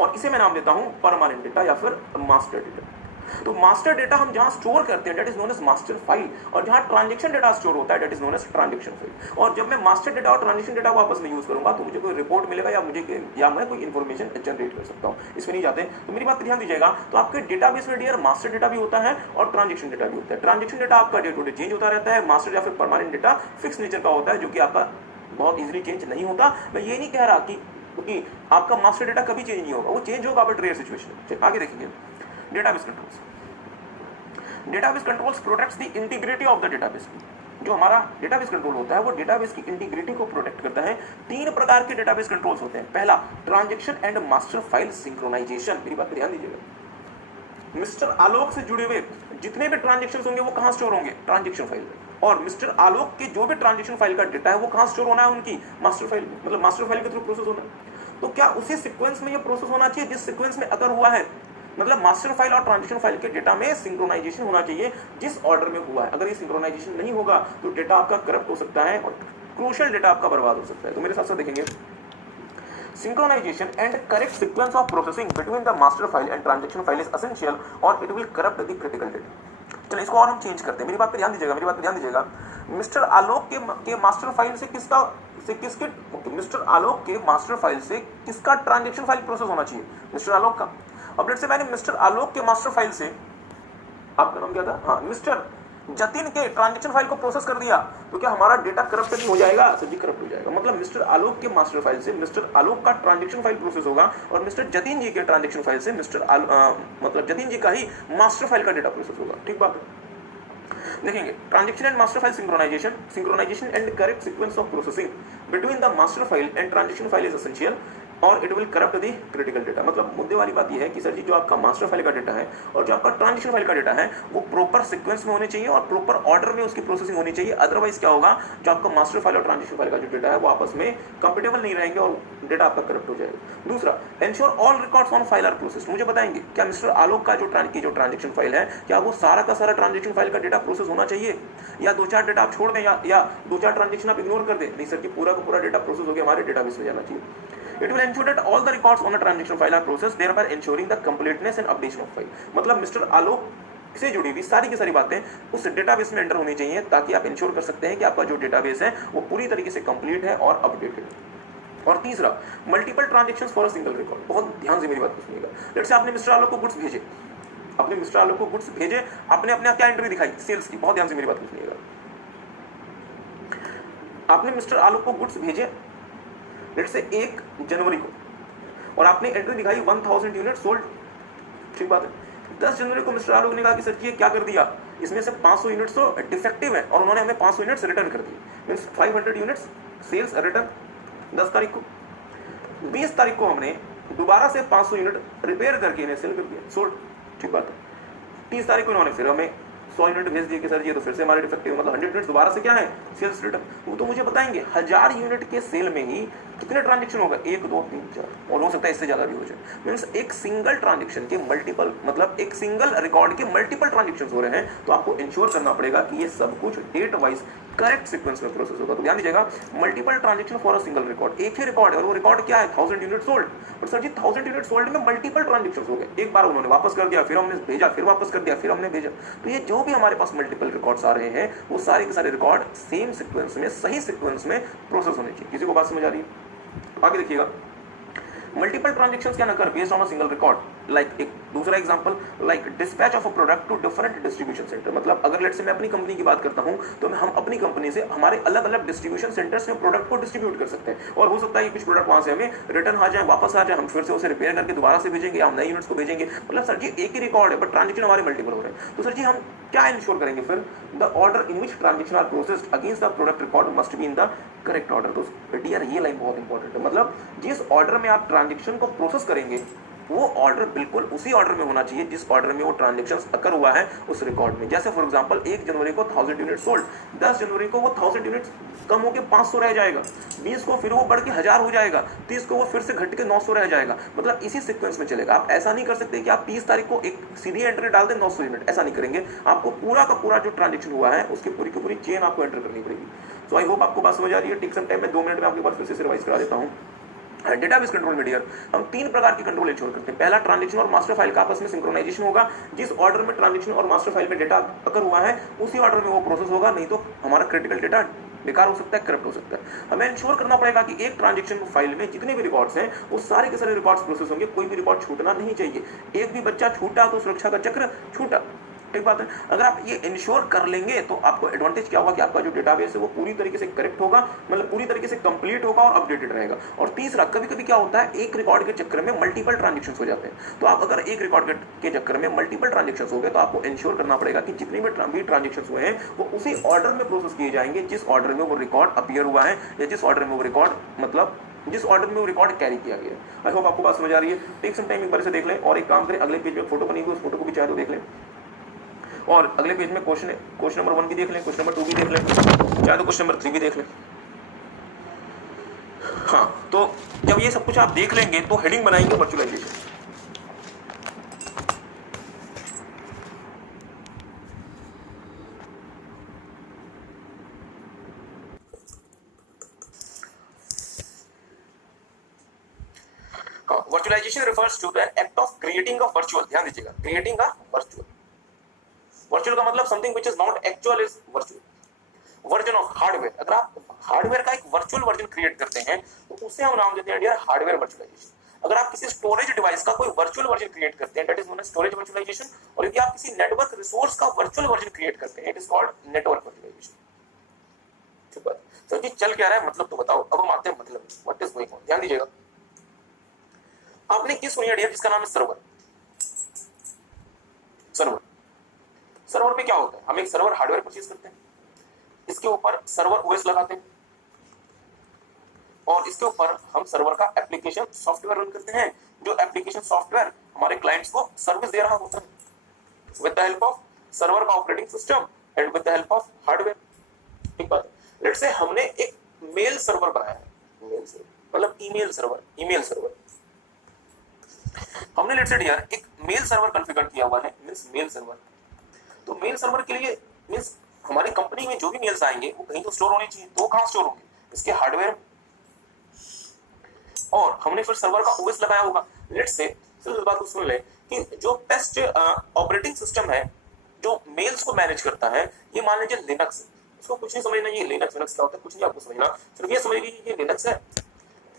और इसे मैं नाम देता हूं परमानेंट डेटा या फिर मास्टर डेटा। तो मास्टर डेटा हम जहां स्टोर करते हैं that is known as master file, और जहां ट्रांजैक्शन डेटा स्टोर होता है that is known as transaction file. और जब मैं मास्टर डेटा और ट्रांजैक्शन डेटा को आपस में यूज करूंगा तो मुझे कोई रिपोर्ट मिलेगा या मैं कोई इन्फॉर्मेशन जनरेट कर सकता हूं। इसमें नहीं जाते तो मेरी बात ध्यान दीजिएगा। तो आपके डेटाबेस में डियर मास्टर डेटा भी होता है और ट्रांजैक्शन डेटा भी होता है। ट्रांजैक्शन डेटा आपका डे टू डे चेंज होता रहता है, मास्टर या फिर परमानेंट डेटा फिक्स नेचर का होता है जो कि आपका बहुत इजीली चेंज नहीं होता। मैं ये नहीं कह रहा कि आपका मास्टर डेटा कभी चेंज नहीं होगा, वो चेंज होगा बट रेयर सिचुएशन में। आगे देखेंगे database controls. Database controls protects the integrity of the database. जो हमारा डेटाबेस कंट्रोल होता है वो डेटाबेस की इंटीग्रिटी को प्रोटेक्ट करता है। 3 प्रकार के डेटाबेस कंट्रोल्स होते हैं। पहला transaction and master file synchronization. मेरी बात ध्यान दीजिएगा। मिस्टर आलोक से जुड़े हुए जितने भी ट्रांजैक्शंस होंगे वो कहां स्टोर होंगे? ट्रांजैक्शन फाइल में। और मिस्टर आलोक के जो भी ट्रांजैक्शन फाइल का डेटा है वो कहां स्टोर होना है? उनकी मास्टर फाइल में, मतलब मास्टर फाइल के थ्रू प्रोसेस होना है। तो क्या उसी सीक्वेंस में ये प्रोसेस होना चाहिए जिस सीक्वेंस में अगर हुआ है? मतलब मास्टर फाइल और ट्रांजैक्शन फाइल के डेटा में सिंक्रोनाइजेशन होना चाहिए जिस ऑर्डर में हुआ है। अगर ये सिंक्रोनाइजेशन नहीं होगा तो डेटा आपका करप्ट हो सकता है और क्रूशियल डेटा आपका बर्बाद हो सकता है। तो मेरे साथ साथ देखेंगे synchronization and correct sequence of processing between the master file and transaction file is essential or it will corrupt the critical data। चलिए इसको और हम चेंज करते हैं। मेरी बात पे ध्यान दीजिएगा, मिस्टर आलोक के मास्टर फाइल से मिस्टर आलोक के मास्टर फाइल से किसका ट्रांजैक्शन फाइल प्रोसेस होना चाहिए? मिस्टर आलोक का। अब लेट्स से मैंने मिस्टर आलोक के मास्टर फाइल से, आपका नाम क्या था? हाँ, मिस्टर जतिन के ट्रांजैक्शन फाइल को प्रोसेस कर दिया तो क्या हमारा डेटा करप्ट नहीं हो जाएगा? सर जी करप्ट हो जाएगा। मतलब मिस्टर आलोक के मास्टर फाइल से मिस्टर आलोक का ट्रांजैक्शन फाइल प्रोसेस होगा और मिस्टर जतिन जी के ट्रांजैक्शन फाइल से मतलब जतिन जी का ही मास्टर फाइल का डेटा प्रोसेस होगा। ठीक बात है। देखेंगे transaction and master file synchronization and correct sequence of processing between the master file and transaction file is essential और it will corrupt the critical data. मतलब मुद्दे वाली बात यह है कि सर जी जो आपका मास्टर फाइल का डेटा है और जो आपका ट्रांजैक्शन फाइल का डेटा है वो प्रॉपर सीक्वेंस में होने चाहिए और प्रॉपर ऑर्डर में उसकी प्रोसेसिंग होनी चाहिए। अदरवाइज क्या होगा, जो आपका मास्टर फाइल और ट्रांजैक्शन फाइल का जो डेटा है वो आपस में कंपेटेबल नहीं रहेंगे और डेटा आपका करप्ट हो जाएगा। दूसरा, ensure all records on file are processed. मुझे बताएंगे क्या मिस्टर आलोक का जो ट्रांजैक्शन फाइल है क्या वो सारा का सारा ट्रांजैक्शन फाइल का डेटा प्रोसेस होना चाहिए या 2-4 डेटा आप छोड़ दें या 2-4 ट्रांजैक्शन आप इग्नोर कर दें? नहीं सर जी, पूरा का पूरा डेटा प्रोसेस होकर हमारे डेटाबेस में जाना चाहिए। It will ensure that all the records on a transaction file are processed, thereby ensuring the completeness and updation of file। मतलब मिस्टर आलोक से जुड़ी हुई सारी की सारी बातें उस डेटाबेस में एंटर होनी चाहिए ताकि आप इंश्योर कर सकते हैं कि आपका जो डेटाबेस है वो पूरी तरीके से कंप्लीट है और अपडेटेड। और तीसरा, multiple transactions for a single record. बहुत ध्यान से मेरी बात को सुनिएगा। लेट्स से आपने मिस्टर आलोक को गुड्स भेजे, आपने अपने क्या एंट्री दिखाई? सेल्स की। बहुत ध्यान से मेरी बात को सुनिएगा। आपने मिस्टर आलोक को गुड्स भेजे लेट्स से 1 जनवरी को और आपने एंट्री दिखाई 1000 यूनिट सोल्ड। ठीक बात है। 10 जनवरी को मिस्टर आलोक ने कहा कि सर जी क्या कर दिया, इसमें से 500 यूनिट्स तो डिफेक्टिव है और उन्होंने हमें 500 यूनिट्स रिटर्न कर दिए, मींस 500 यूनिट्स सेल्स रिटर्न 10 तारीख को। 20 तारीख को हमने दोबारा से 500 यूनिट रिपेयर करके इन्हें सेल कर दिया, सोल्ड। ठीक बात है। 30 तारीख को इन्होंने फिर हमें 100 यूनिट भेज दिए कि सर ये तो फिर से हमारे डिफेक्टिव, मतलब 100 यूनिट दोबारा से क्या है, सेल्स रिटर्न। वो तो मुझे बताएंगे 1000 यूनिट के सेल में ही कितने ट्रांजैक्शन होगा? 1 2 3 4 और हो सकता है इससे ज्यादा भी हो जाए। मींस एक सिंगल ट्रांजैक्शन के मल्टीपल, मतलब एक सिंगल रिकॉर्ड के मल्टीपल ट्रांजैक्शंस हो रहे हैं तो आपको इंश्योर करना पड़ेगा कि ये सब कुछ डेट वाइज करेक्ट सीक्वेंस में प्रोसेस होगा। तो ध्यान दीजिएगा, multiple transaction for a single record. एक ही रिकॉर्ड है और वो रिकॉर्ड क्या है? 1000 यूनिट सोल्ड। और सर जी 1000 यूनिट सोल्ड में मल्टीपल ट्रांजैक्शंस हो गए। एक बार उन्होंने वापस कर दिया, फिर हमने भेजा, फिर वापस कर दिया, फिर हमने भेजा। तो ये जो भी हमारे पास मल्टीपल रिकॉर्ड्स आ रहे हैं वो सारे के सारे रिकॉर्ड सेम सीक्वेंस में, सही सीक्वेंस में प्रोसेस होने चाहिए। किसी को बात समझ आ रही है? आगे देखिएगा, multiple transactions can occur based on a single record like एक दूसरा example, like dispatch of a product to different distribution center. मतलब अगर लेट्स से मैं अपनी कंपनी की बात करता हूं तो हम अपनी कंपनी से हमारे अलग अलग डिस्ट्रीब्यूशन सेंटर्स में प्रोडक्ट को डिस्ट्रीब्यूट कर सकते हैं, और हो सकता है कि कुछ प्रोडक्ट वहां से हमें रिटर्न आ जाए, वापस आ जाए, हम फिर से उसे रिपेयर करके दोबारा से भेजेंगे या हम नए यूनिट्स को भेजेंगे। मतलब सर जी एक ही रिकॉर्ड है बट ट्रांजेक्शन हमारे मल्टीपल हो रहे हैं, तो सर जी हम क्या इंश्योर करेंगे फिर? The order in which transaction are processed against the product record must be in the correct order. तो यार ये लाइन बहुत इंपॉर्टेंट है, मतलब जिस ऑर्डर में आप ट्रांजेक्शन को प्रोसेस करेंगे वो ऑर्डर बिल्कुल उसी ऑर्डर में होना चाहिए जिस ऑर्डर में वो ट्रांजेक्शन अकर हुआ है उस रिकॉर्ड में। जैसे फॉर एग्जांपल 1 जनवरी को 1000 यूनिट सोल्ड, 10 जनवरी को वो 1000 यूनिट कम होकर 500 रह जाएगा, 20 को फिर वो बढ़ के 1000 हो जाएगा, 30 को वो फिर से घट के 900 रह जाएगा। मतलब इसी सीक्वेंस में चलेगा। आप ऐसा नहीं कर सकते कि आप 30 तारीख को एक सीधी एंट्री डाल दें 900 यूनिट, ऐसा नहीं करेंगे। आपको पूरा का पूरा जो ट्रांजेक्शन हुआ है उसकी पूरी की पूरी चेन आपको एंटर करनी पड़ेगी। सो आई होप आपको बात समझ आ रही है। टेक सम टाइम, मैं 2 मिनट में आपके पास फिर से रिवाइज करा देता हूँ। डेटाबेस कंट्रोल में डियर हम 3 प्रकार की कंट्रोल इंश्योर करते हैं। पहला, ट्रांजेक्शन और मास्टर फाइल का आपस में सिंक्रोनाइजेशन होगा। जिस ऑर्डर में ट्रांजेक्शन और मास्टर फाइल में डेटा अकर हुआ है उसी ऑर्डर में वो प्रोसेस होगा, नहीं तो हमारा क्रिटिकल डेटा बेकार हो सकता है, करप्ट हो सकता है। हमें इंश्योर करना पड़ेगा कि एक ट्रांजेक्शन फाइल में जितने भी रिकॉर्ड्स हैं वो सारे के सारे रिकॉर्ड्स प्रोसेस होंगे, कोई भी रिकॉर्ड छूटना नहीं चाहिए। एक भी बच्चा छूटा तो सुरक्षा का चक्र छूटा। ठीक बात है। अगर आप ये इंश्योर कर लेंगे तो आपको एडवांटेज क्या होगा कि आपका जो डेटाबेस है वो पूरी तरीके से करेक्ट होगा, मतलब पूरी तरीके से कंप्लीट होगा और अपडेटेड रहेगा। और तीसरा, कभी कभी क्या होता है एक रिकॉर्ड के चक्कर में मल्टीपल ट्रांजेक्शन हो जाते हैं, तो आप अगर एक रिकॉर्ड के चक्कर में मल्टीपल ट्रांजेक्शन हो गए तो आपको इंश्योर करना पड़ेगा कि जितने भी ट्रांजेक्शन हुए हैं वो उसी ऑर्डर में प्रोसेस किए जाएंगे जिस ऑर्डर में वो रिकॉर्ड अपीयर हुआ है या जिस ऑर्डर में वो रिकॉर्ड मतलब जिस ऑर्डर में वो रिकॉर्ड कैरी किया गया है। आई होप आपको बात समझ आ रही है। टेक सम टाइम, एक बार से देख लें और एक काम करें, अगले पेज में फोटो बनी हुई उस फोटो को भी चाहे तो देख लें, और अगले पेज में क्वेश्चन नंबर 1 भी देख लें, क्वेश्चन नंबर 2 भी देख लें, चाहे तो क्वेश्चन नंबर 3 भी देख लें। हाँ, तो जब ये सब कुछ आप देख लेंगे तो हेडिंग बनाएंगे virtualization. Virtualization refers to the act of creating a virtual, ध्यान दीजिएगा, क्रिएटिंग अ वर्चुअल। वर्चुअल का मतलब something which is not actual is virtual. Version of hardware, अगर आप हार्डवेयर का एक वर्चुअल वर्जन क्रिएट करते हैं तो उसे हम नाम देते हैं डियर हार्डवेयर वर्चुअलाइजेशन। अगर आप किसी स्टोरेज डिवाइस का कोई वर्चुअल वर्जन क्रिएट करते हैं that is known as storage virtualization. और यदि आप किसी नेटवर्क रिसोर्स का वर्चुअल वर्जन क्रिएट करते हैं it is called network virtualization. ठीक है सर जी, चल क्या रहा है मतलब तो बताओ। अब हम आते हैं मतलब व्हाट इज गोइंग ऑन। ध्यान दीजिएगा, आपने किस सुनी डियर जिसका नाम है सर्वर। सर्वर, सर्वर पे क्या होता है, हम एक सर्वर हार्डवेयर परचेज करते हैं, इसके ऊपर सर्वर ओएस लगाते हैं और इसके ऊपर हम सर्वर का एप्लीकेशन सॉफ्टवेयर रन करते हैं, जो एप्लीकेशन सॉफ्टवेयर हमारे क्लाइंट्स को सर्विस दे रहा होता है with the help of server का operating system and with the help of hardware. ठीक बात है। लेट्स से हमने एक मेल सर्वर बनाया है, मेल सर्वर मतलब ईमेल सर्वर, ईमेल सर्वर। हमने लेट्स से यार एक मेल सर्वर कॉन्फ़िगर किया हुआ है, मींस मेल सर्वर। तो मेल सर्वर के लिए मींस हमारी कंपनी में जो भी मेल्स आएंगे वो कहीं तो स्टोर होने चाहिए, तो कहां स्टोर होंगे, इसके हार्डवेयर। और हमने फिर सर्वर का ओएस लगाया होगा। लेट्स से सिर्फ इस बात को सुन ले कि जो बेस्ट ऑपरेटिंग सिस्टम है जो मेल्स को मैनेज करता है, ये मान लीजिए लिनक्स। उसको कुछ नहीं समझना ये लिनक्स विनक्स क्या होता है, कुछ नहीं आपको समझना, सिर्फ ये समझ लीजिए ये लिनक्स है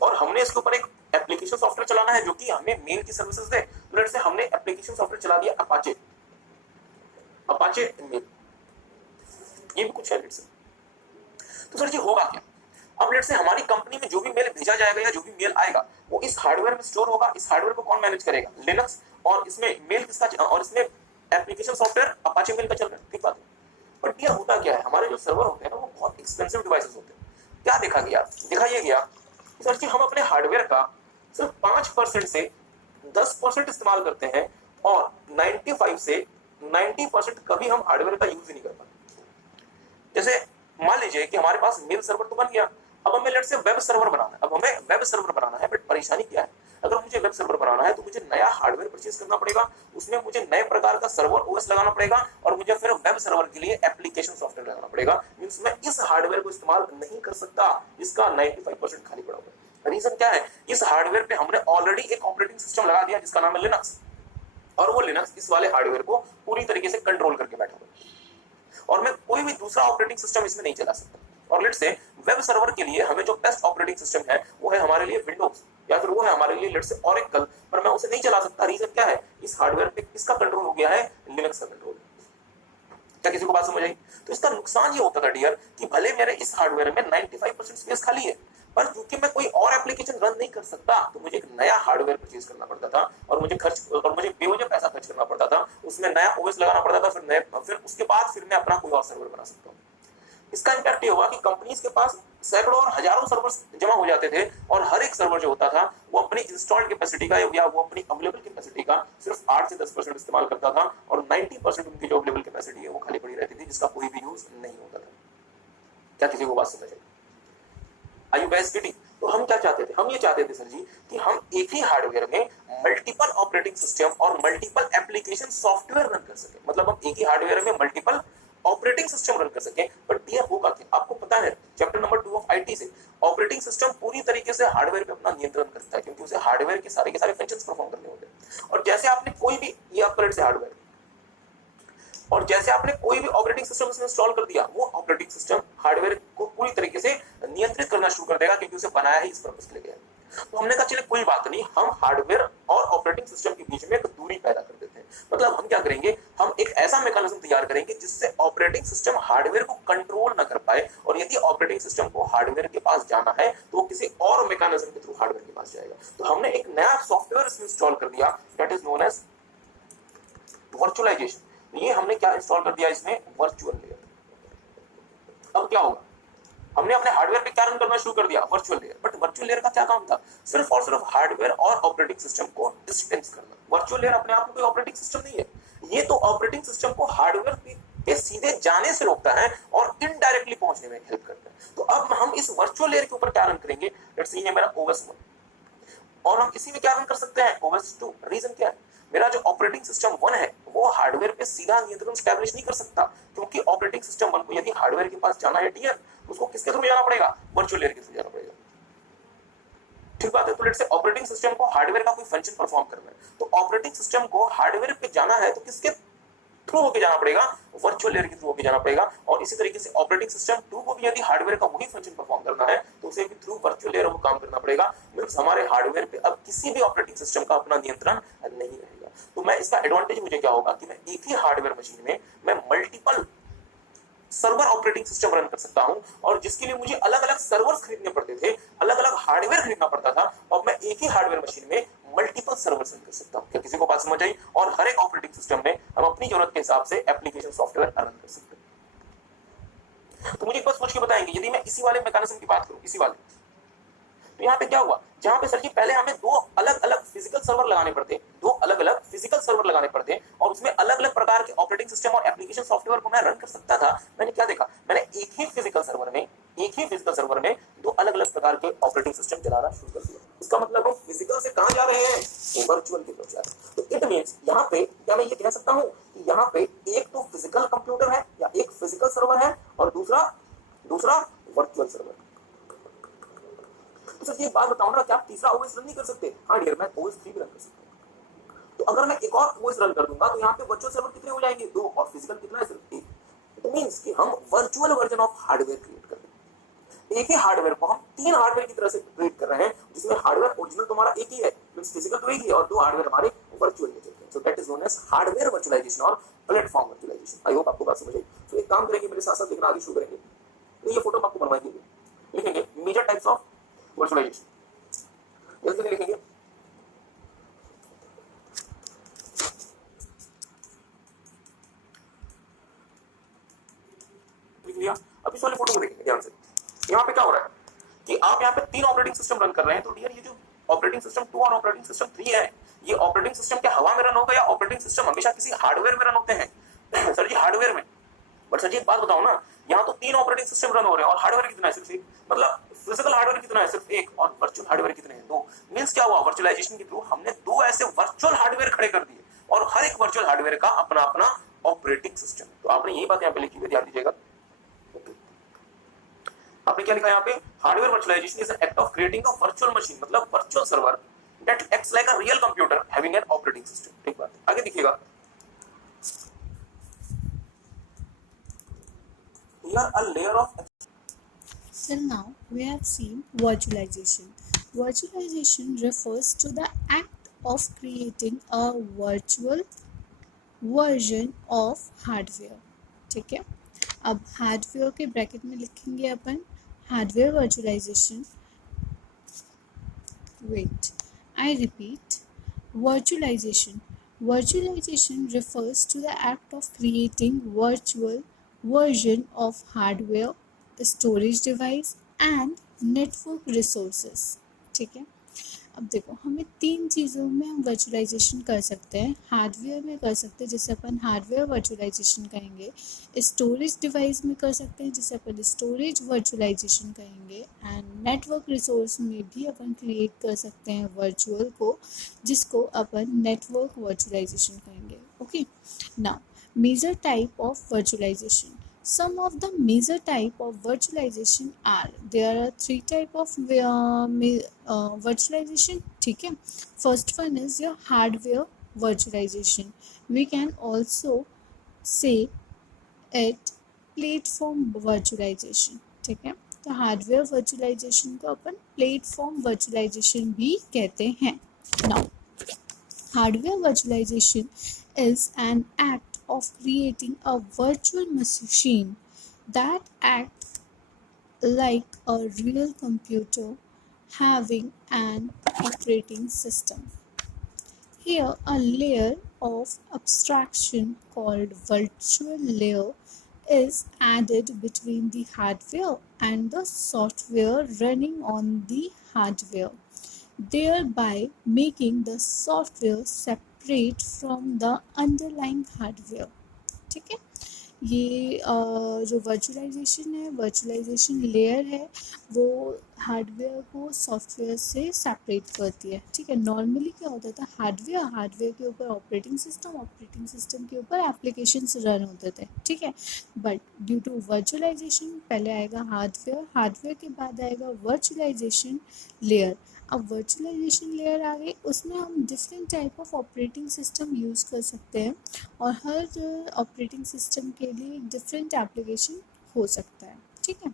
और हमने इसके ऊपर एक एप्लीकेशन सॉफ्टवेयर चलाना है जो कि हमें मेल की सर्विसेज दे। तो लेट्स से हमने एप्लीकेशन सॉफ्टवेयर चला दिया अपाचे, अपाचे मेल, ये भी कुछ है लेट्स से। तो सर जी होगा क्या, अब लेट्स से हमारी कंपनी में जो भी मेल भेजा जाएगा या जो भी मेल आएगा वो इस हार्डवेयर में स्टोर होगा। इस हार्डवेयर को कौन मैनेज करेगा, लिनक्स। और इसमें मेल किसका, और इसमें एप्लीकेशन सॉफ्टवेयर अपाचे मेल का चल रहा है। ठीक बात है। बट ये होता क्या है, हमारे जो सर्वर होते हैं ना वो बहुत एक्सपेंसिव डिवाइसेस होते हैं। क्या देखा गया, देखा ये गया सर जी हम अपने हार्डवेयर का सिर्फ 5% से 10% इस्तेमाल करते हैं और 95 से 90% कभी हम हार्डवेयर का यूज ही नहीं कर पाते। जैसे मान लीजिए कि हमारे पास मेल सर्वर तो बन गया, अब हमें लेट्स से वेब सर्वर बनाना है। अब हमें वेब सर्वर बनाना है बट परेशानी क्या है, अगर मुझे वेब सर्वर बनाना है तो मुझे नया हार्डवेयर परचेज करना पड़ेगा, उसमें मुझे नए प्रकार का सर्वर ओएस लगाना पड़ेगा और मुझे फिर वेब सर्वर के लिए एप्लीकेशन सॉफ्टवेयर लगाना पड़ेगा। मींस मैं इस हार्डवेयर को इस्तेमाल नहीं कर सकता, इसका 95% खाली पड़ा हुआ है। रीजन क्या है, इस हार्डवेयर पे हमने ऑलरेडी एक ऑपरेटिंग सिस्टम लगा दिया जिसका नाम है लिनक्स, और वो लिनक्स इस वाले हार्डवेयर को पूरी तरीके से कंट्रोल करके बैठा हुआ है और मैं कोई भी दूसरा ऑपरेटिंग सिस्टम इसमें नहीं चला सकता। और लेट्स से वेब सर्वर के लिए हमें जो बेस्ट ऑपरेटिंग सिस्टम है वो है हमारे लिए विंडोज। या फिर वो है हमारे लिए लेट्स से ऑरेकल, पर मैं उसे नहीं चला सकता। रीजन क्या है, इस हार्डवेयर पे किसका कंट्रोल हो गया है, लिनक्स का कंट्रोल। क्या किसी को बात समझ आई? तो इसका नुकसान ये होता था डियर कि भले मेरे इस हार्डवेयर में 95% स्पेस खाली है, पर क्योंकि मैं कोई और एप्लीकेशन रन नहीं कर सकता तो मुझे एक नया हार्डवेयर परचेज करना पड़ता था और मुझे बेवजह पैसा खर्च करना पड़ता था, उसमें नया ओएस लगाना पड़ता था, फिर उसके बाद फिर मैं अपना कोई और सर्वर बना सकता हूँ। इसका इम्पैक्ट ये हुआ कि कंपनीज के पास सैकड़ों और हजारों सर्वर्स जमा हो जाते थे और हर एक सर्वर जो होता था वो अपनी इंस्टॉल्ड कैपेसिटी का या वो अपनी अवेलेबल कैपेसिटी का सिर्फ 8 से 10% इस्तेमाल करता था और 90% उनकी जो अवेलेबल कैपेसिटी है वो खाली पड़ी रहती थी, जिसका कोई भी यूज नहीं होता था। क्या किसी को बात समझ आई? Are you guys getting? तो हम क्या चाहते थे, हम ये चाहते थे सर जी कि हम एक ही हार्डवेयर में मल्टीपल ऑपरेटिंग सिस्टम और मल्टीपल एप्लीकेशन सॉफ्टवेयर रन कर सके। मतलब हम एक ही हार्डवेयर में मल्टीपल ऑपरेटिंग सिस्टम रन कर सके। बट डियर होगा कि आपको पता है चैप्टर नंबर 2 ऑफ आईटी से ऑपरेटिंग सिस्टम पूरी तरीके से हार्डवेयर पे अपना नियंत्रण करता है, क्योंकि उसे हार्डवेयर के सारे फंक्शंस परफॉर्म करने होते हैं। और जैसे आपने कोई भी ये अपग्रेड से हार्डवेयर और जैसे आपने कोई भी ऑपरेटिंग सिस्टम इसमें इंस्टॉल कर दिया, वो ऑपरेटिंग सिस्टम हार्डवेयर को पूरी तरीके से नियंत्रित करना शुरू कर देगा, क्योंकि उसे बनाया ही इस पर्पस के लिए गया है। तो हमने कहा चलिए कोई बात नहीं, हम हार्डवेयर और ऑपरेटिंग सिस्टम के बीच में एक दूरी पैदा कर देते हैं। मतलब हम क्या करेंगे, हम एक ऐसा मैकेनिज्म तैयार करेंगे जिससे ऑपरेटिंग सिस्टम हार्डवेयर को कंट्रोल ना कर पाए, और यदि ऑपरेटिंग सिस्टम को हार्डवेयर के पास जाना है तो वो किसी और मैकेनिज्म के थ्रू हार्डवेयर के पास जाएगा। तो हमने एक नया सॉफ्टवेयर इसमें इंस्टॉल कर दिया, that is known as virtualization. ये हमने क्या इंस्टॉल कर दिया इसमें, वर्चुअल लेयर। अब क्या होगा, हमने अपने हार्डवेयर पे क्या रन करना शुरू कर दिया, virtual layer. But virtual layer का क्या काम था, सिर्फ और सिर्फ हार्डवेयर और ऑपरेटिंग सिस्टम को डिस्टेंस करना। वर्चुअल लेयर अपने आप में कोई ऑपरेटिंग सिस्टम नहीं है, ये तो ऑपरेटिंग सिस्टम को हार्डवेयर पे सीधे जाने से रोकता है और इनडायरेक्टली पहुंचने में हेल्प करता है। तो अब हम इस वर्चुअल लेयर के ऊपर क्या रन करेंगे, लेट्स सी ये मेरा ओएस 1 और हम इसी में क्या रन कर सकते हैं, ओएस 2। रीजन क्या है, मेरा जो ऑपरेटिंग सिस्टम 1 है वो हार्डवेयर पे सीधा नियंत्रण स्टैब्लिश नहीं कर सकता, क्योंकि ऑपरेटिंग सिस्टम 1 को यदि हार्डवेयर के पास जाना है डियर, उसको किसके थ्रू जाना पड़ेगा, वर्चुअल लेयर के थ्रू जाना पड़ेगा। ठीक बात है। तो लेट्स से ऑपरेटिंग सिस्टम को हार्डवेयर का कोई फंक्शन परफॉर्म करना है, तो ऑपरेटिंग सिस्टम को हार्डवेयर पे जाना है तो किसके थ्रू होके जाना पड़ेगा, वर्चुअल लेयर के थ्रू होके जाना पड़ेगा। और इसी तरीके से ऑपरेटिंग सिस्टम 2 को भी यदि हार्डवेयर का वही फंक्शन परफॉर्म करना है तो उसे भी थ्रू वर्चुअल लेयर को काम करना पड़ेगा। मींस हमारे हार्डवेयर पे अब किसी भी ऑपरेटिंग सिस्टम का अपना नियंत्रण नहीं रहेगा। तो मैं इसका एडवांटेज मुझे क्या होगा कि मैं एक ही हार्डवेयर मशीन में मैं multiple server operating system run कर सकता हूं, और जिसके लिए मुझे अलग अलग सर्वर्स खरीदने पड़ते थे, अलग अलग हार्डवेयर खरीदना पड़ता था, और मैं एक ही हार्डवेयर मशीन में मल्टीपल सर्वर्स रन कर सकता हूं। क्या किसी को बात समझ आई? और हर एक ऑपरेटिंग सिस्टम में हम अपनी जरूरत के हिसाब से एप्लीकेशन सॉफ्टवेयर रन कर सकते हैं। तो मुझे एक बात सोच के बताएंगे, यदि मैं इसी वाले मैकेनिज्म की बात करूं, इसी वाले, तो यहाँ पे क्या हुआ, जहां पे सर जी पहले हमें दो अलग अलग फिजिकल सर्वर लगाने पड़ते हैं, दो अलग अलग फिजिकल सर्वर लगाने पड़ते हैं, और उसमें अलग अलग प्रकार के ऑपरेटिंग सिस्टम और एप्लीकेशन सॉफ्टवेयर को मैं रन कर सकता था। मैंने क्या देखा, मैंने एक ही फिजिकल सर्वर में दो अलग अलग प्रकार के ऑपरेटिंग सिस्टम चलाना शुरू कर दिया। इसका मतलब हम फिजिकल से कहां जा रहे हैं, वर्चुअल की तरफ जा रहे हैं। तो इट मींस यहाँ पे क्या मैं ये कह सकता हूँ कि यहाँ पे एक तो फिजिकल कंप्यूटर है या एक फिजिकल सर्वर है और दूसरा वर्चुअल सर्वर। तो सर ये बात बताओ ना, क्या आप तीसरा ओएस रन नहीं कर सकते? हाँ डियर, मैं ओएस 3 भी रन कर सकता हूँ। तो अगर मैं एक और ओएस रन कर दूंगा तो यहाँ पे वर्चुअल सर्वर कितने हो जाएंगे, 2, और फिजिकल कितना है, सिर्फ 1। इट मींस कि हम virtual version of hardware create कर रहे हैं। एक ही हार्डवेयर को हम 3 हार्डवेयर की तरह से ट्रीट कर रहे हैं, जिसमें हार्डवेयर ओरिजिनल तो हमारा एक ही है, फिजिकल तो एक ही है, और 2 हार्डवेयर हमारे वर्चुअल नेचर के। So that is known as hardware virtualization और प्लेटफॉर्म वर्चुअलाइजेशन। आई होप आपको बात समझ आई। तो एक काम करेंगे, मेरे साथ साथ लिखना आगे शुरू करेंगे। तो ये फोटो आपको बनवाई देंगे, लिखेंगे मेजर टाइप्स ऑफ वर्चुअलाइजेशन, जल्दी लिखेंगे। लिख लिया। अब इस वाले फोटो को देखेंगे ध्यान से। यहाँ पे क्या हो रहा है कि आप यहाँ पे 3 ऑपरेटिंग सिस्टम रन कर रहे हैं। तो डियर ये जो ऑपरेटिंग सिस्टम 2 और ऑपरेटिंग सिस्टम 3 है, ये ऑपरेटिंग सिस्टम क्या हवा में रन होगा या ऑपरेटिंग सिस्टम हमेशा किसी हार्डवेयर में रन होते हैं? सर जी हार्डवेयर में। बट सर जी एक बात बताओ ना, यहाँ तो 3 ऑपरेटिंग सिस्टम रन हो रहे हैं और हार्डवेयर कितना है, सिर्फ 1। मतलब फिजिकल हार्डवेयर कितना है, सिर्फ 1, और वर्चुअल हार्डवेयर कितने हैं, 2। मींस क्या हुआ, वर्चुअलाइजेशन के थ्रू हमने 2 ऐसे वर्चुअल हार्डवेयर खड़े कर दिए, और हर एक वर्चुअल हार्डवेयर का अपना अपना ऑपरेटिंग सिस्टम। तो आपने यही बात यहाँ पे लिखी हुई, ध्यान दीजिएगा। आपने क्या लिखा यहाँ पे, hardware virtualization is an act of creating a virtual machine, मतलब virtual server that acts like a real computer having an operating system. ठीक बात, आगे देखिएगा। Here a layer of Till now, we have seen virtualization. Virtualization refers to the act of creating a virtual version of hardware. ठीक है, अब हार्डवेयर के ब्रैकेट में लिखेंगे अपन hardware virtualization. Wait, I repeat. Virtualization. Virtualization refers to the act of creating virtual version of hardware, storage device and network resources. ठीक है, अब देखो हमें तीन चीज़ों में हम वर्चुअलाइजेशन कर सकते हैं. हार्डवेयर में कर सकते हैं जिसे अपन हार्डवेयर वर्चुअलाइजेशन कहेंगे. स्टोरेज डिवाइस में कर सकते हैं जिसे अपन स्टोरेज वर्चुअलाइजेशन कहेंगे. एंड नेटवर्क रिसोर्स में भी अपन क्रिएट कर सकते हैं वर्चुअल को, जिसको अपन नेटवर्क वर्चुअलाइजेशन कहेंगे. Okay, now major type of virtualization. Some of the major type of virtualization are, there are three type of virtualization. ठीक है, first one is your hardware virtualization. We can also say it platform virtualization. ठीक है, तो हार्डवेयर वर्चुअलाइजेशन को अपन प्लेटफॉर्म वर्चुअलाइजेशन भी कहते हैं. Now, hardware virtualization is an act of creating a virtual machine that acts like a real computer having an operating system. Here, a layer of abstraction called virtual layer is added between the hardware and the software running on the hardware, thereby making the software separate from the underlying hardware. ठीक है, ये जो वर्चुअलाइजेशन है, वर्चुअलाइजेशन लेयर है, वो हार्डवेयर को सॉफ्टवेयर से सेपरेट करती है. ठीक है, नॉर्मली क्या होता था, हार्डवेयर के ऊपर ऑपरेटिंग सिस्टम के ऊपर एप्लीकेशंस रन होते थे. ठीक है, बट ड्यू टू वर्चुअलाइजेशन पहले आएगा हार्डवेयर के बाद आएगा वर्चुअलाइजेशन लेयर. अब वर्चुअलाइजेशन लेयर आ गई, उसमें हम different type of operating system use कर सकते हैं और हर ऑपरेटिंग सिस्टम के लिए डिफरेंट एप्लीकेशन हो सकता है. ठीक है,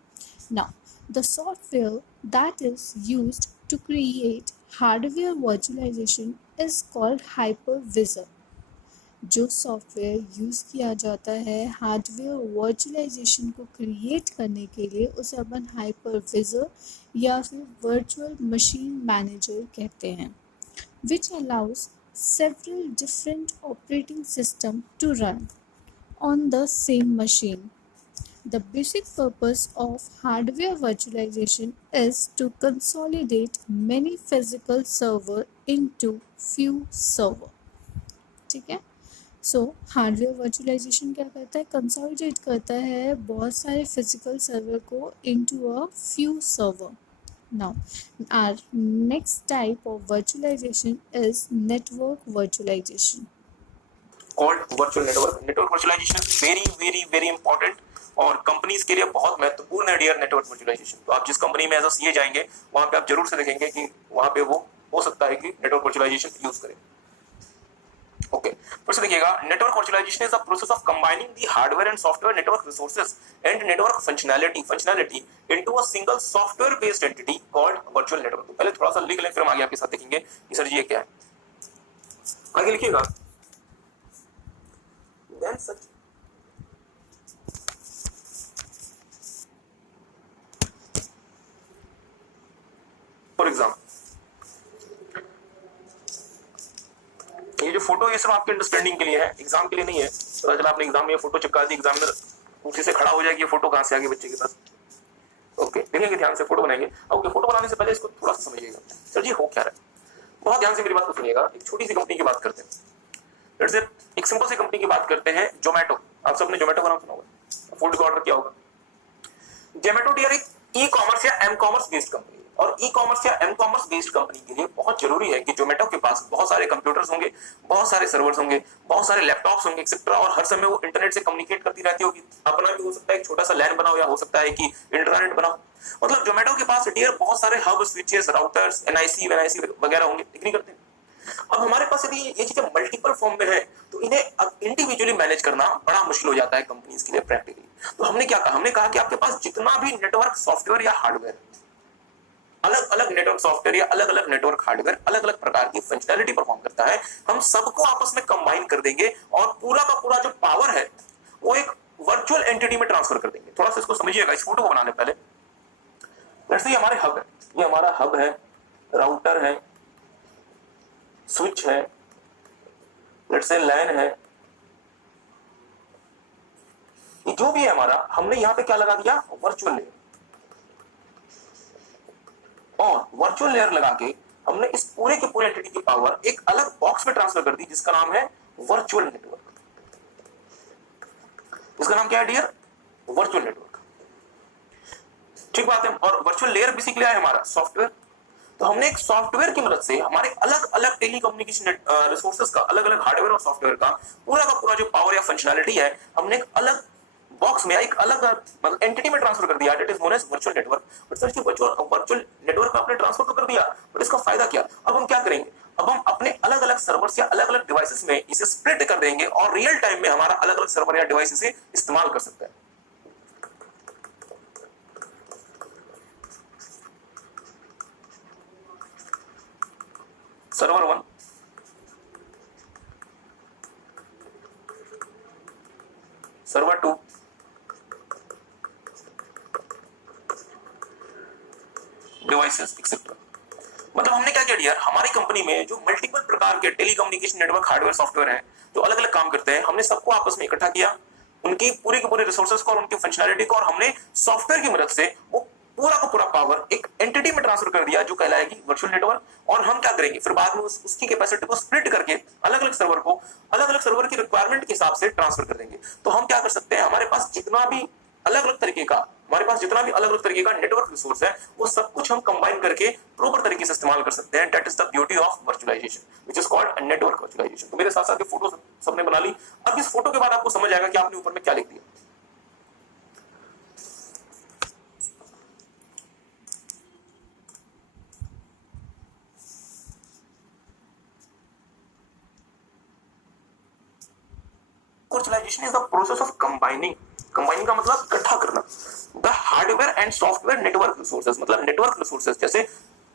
now the software that is used to create hardware virtualization is called hypervisor. जो सॉफ्टवेयर यूज़ किया जाता है हार्डवेयर वर्चुअलाइजेशन को क्रिएट करने के लिए, उसे अपन हाइपरविजर या फिर वर्चुअल मशीन मैनेजर कहते हैं, which allows several different operating systems to run on the same machine. The basic purpose of hardware virtualization is to consolidate many physical servers into few servers. ठीक है, सो हार्डवेयर वर्चुअलाइजेशन क्या करता है, कंसोलिडेट करता है बहुत सारे फिजिकल सर्वर को into a few server. Now, our next type of virtualization is network virtualization. Called virtual network. Network virtualization is very important और कंपनीज के लिए बहुत महत्वपूर्ण है डियर नेटवर्क वर्चुअलाइजेशन. तो आप जिस कंपनी में एज अ सीए जाएंगे वहां पे आप जरूर से देखेंगे कि वहां पे वो हो सकता है कि नेटवर्क वर्चुअलाइजेशन यूज करें. ओके, फिर से देखिएगा, network virtualisation is a process of combining the hardware and software network resources and network functionality into a single software based entity called virtual network. तो पहले थोड़ा सा लिख लें, फिर हम आगे आपके साथ देखेंगे कि सर जी ये क्या है. आगे लिखिएगा. देन सच फॉर एग्जाम्पल ये जो फोटो, ये सब आपके अंडरस्टैंडिंग के लिए है, एग्जाम के लिए नहीं है. तो चला आपने एग्जाम में फोटो चिपका दी, एग्जामिनर उसी से खड़ा हो जाएगी, ये फोटो कहां से आ गई बच्चे के पास. ओके, देखेंगे ध्यान से, फोटो बनाएंगे. ओके, फोटो बनाने से पहले इसको थोड़ा सा समझिएगा. सर जी हो क्या रहा है, बहुत ध्यान से मेरी बात को सुनिएगा. एक छोटी सी कंपनी की बात करते हैं. लेट्स से एक सिंपल सी कंपनी की बात करते हैं, जोमेटो. आप सबने जोमेटो का नाम सुना होगा, फूड का ऑर्डर किया होगा. जोमेटो डियर एक ई कॉमर्स या एम कॉमर्स बेस्ड कंपनी, और ई कॉमर्स या एम कॉमर्स बेस्ड कंपनी के लिए बहुत जरूरी है कि जोमेटो के पास बहुत सारे कंप्यूटर्स होंगे, बहुत सारे सर्वर्स होंगे, बहुत सारे लैपटॉप्स होंगे एक्सेट्रा, और हर समय वो इंटरनेट से कम्युनिकेट करती रहती होगी. अपना भी हो सकता है एक छोटा सा लैन बनाओ, या हो सकता है कि इंटरनेट बनाओ. मतलब जोमेटो के पास डियर बहुत सारे हब, स्विचेस, राउटर्स, एनआईसी वगैरह होंगे. एग्री करते हैं. अब हमारे पास यदि ये चीजें मल्टीपल फॉर्म में है तो इन्हें अब इंडिविजुअली मैनेज करना बड़ा मुश्किल हो जाता है कंपनीज के लिए प्रैक्टिकली. तो हमने क्या कहा, हमने कहा कि आपके पास जितना भी नेटवर्क सॉफ्टवेयर या हार्डवेयर अलग अलग नेटवर्क सॉफ्टवेयर या अलग अलग नेटवर्क हार्डवेयर अलग अलग प्रकार की फंक्शनैलिटी परफॉर्म करता है, हम सबको आपस में कंबाइन कर देंगे और पूरा का पूरा जो पावर है वो एक वर्चुअल एंटिटी में ट्रांसफर कर देंगे। थोड़ा सा इसको समझिएगा, इस फोटो को बनाने पहले लेट्स से ये हमारे हब है, ये हमारा हब है, राउटर है, स्विच है, लेट्स से लैन है, ये जो भी है हमारा, हमने यहां पे क्या लगा दिया, वर्चुअल लेयर। और वर्चुअल लेयर लगा के हमने इस पूरे के पूरे एंटिटी की पावर एक अलग बॉक्स में ट्रांसफर कर दी जिसका नाम है वर्चुअल नेटवर्क। इसका नाम क्या है डियर, वर्चुअल नेटवर्क। ठीक बात है। और वर्चुअल लेयर बेसिकली है हमारा सॉफ्टवेयर। तो हमने एक सॉफ्टवेयर की मदद से हमारे अलग अलग टेलीकम्युनिकेशन रिसोर्सेज का, अलग अलग हार्डवेयर और सॉफ्टवेयर का पूरा जो पावर या फंक्शनैलिटी है, हमने एक अलग बॉक्स में, एक अलग मतलब एंटिटी में ट्रांसफर कर दिया। It is known as virtual network. But sir, virtual network आपने ट्रांसफर तो कर दिया, बट इसका फायदा क्या? अब हम क्या करेंगे, अब हम अपने अलग अलग सर्वर्स या अलग अलग डिवाइसेस में इसे स्प्लिट कर देंगे और रियल टाइम में हमारा अलग अलग सर्वर या डिवाइस इसे इस्तेमाल कर सकता है। Server 1, server 2, devices etcetera. मतलब हमने क्या किया यार, हमारी कंपनी में जो मल्टीपल प्रकार के टेलीकम्युनिकेशन नेटवर्क हार्डवेयर सॉफ्टवेयर हैं जो अलग अलग काम करते हैं, हमने सबको आपस में इकट्ठा किया, उनकी पूरी के पूरे रिसोर्सेज को और उनकी फंक्शनैलिटी को, और हमने सॉफ्टवेयर की मदद से वो पूरा का पूरा पावर एक एंटिटी में ट्रांसफर कर दिया जो कहलाएगी वर्चुअल नेटवर्क। और हम क्या करेंगे, फिर बाद में उसकी कैपेसिटी को स्प्लिट करके अलग अलग सर्वर की रिक्वायरमेंट के हिसाब से ट्रांसफर कर देंगे। तो हम क्या कर सकते हैं, हमारे पास जितना भी अलग अलग तरीके का नेटवर्क रिसोर्स है, वो सब कुछ हम कंबाइन करके प्रॉपर तरीके से इस्तेमाल कर सकते हैं। That is the beauty of virtualization, which is called network virtualization. तो मेरे साथ साथ ये फोटो सबने बना ली। अब इस फोटो के बाद आपको समझ आएगा कि आपने ऊपर में क्या लिख दिया। Virtualisation is the process of combining का मतलब इकट्ठा करना, the hardware and software network resources. मतलब नेटवर्क रिसोर्सेज जैसे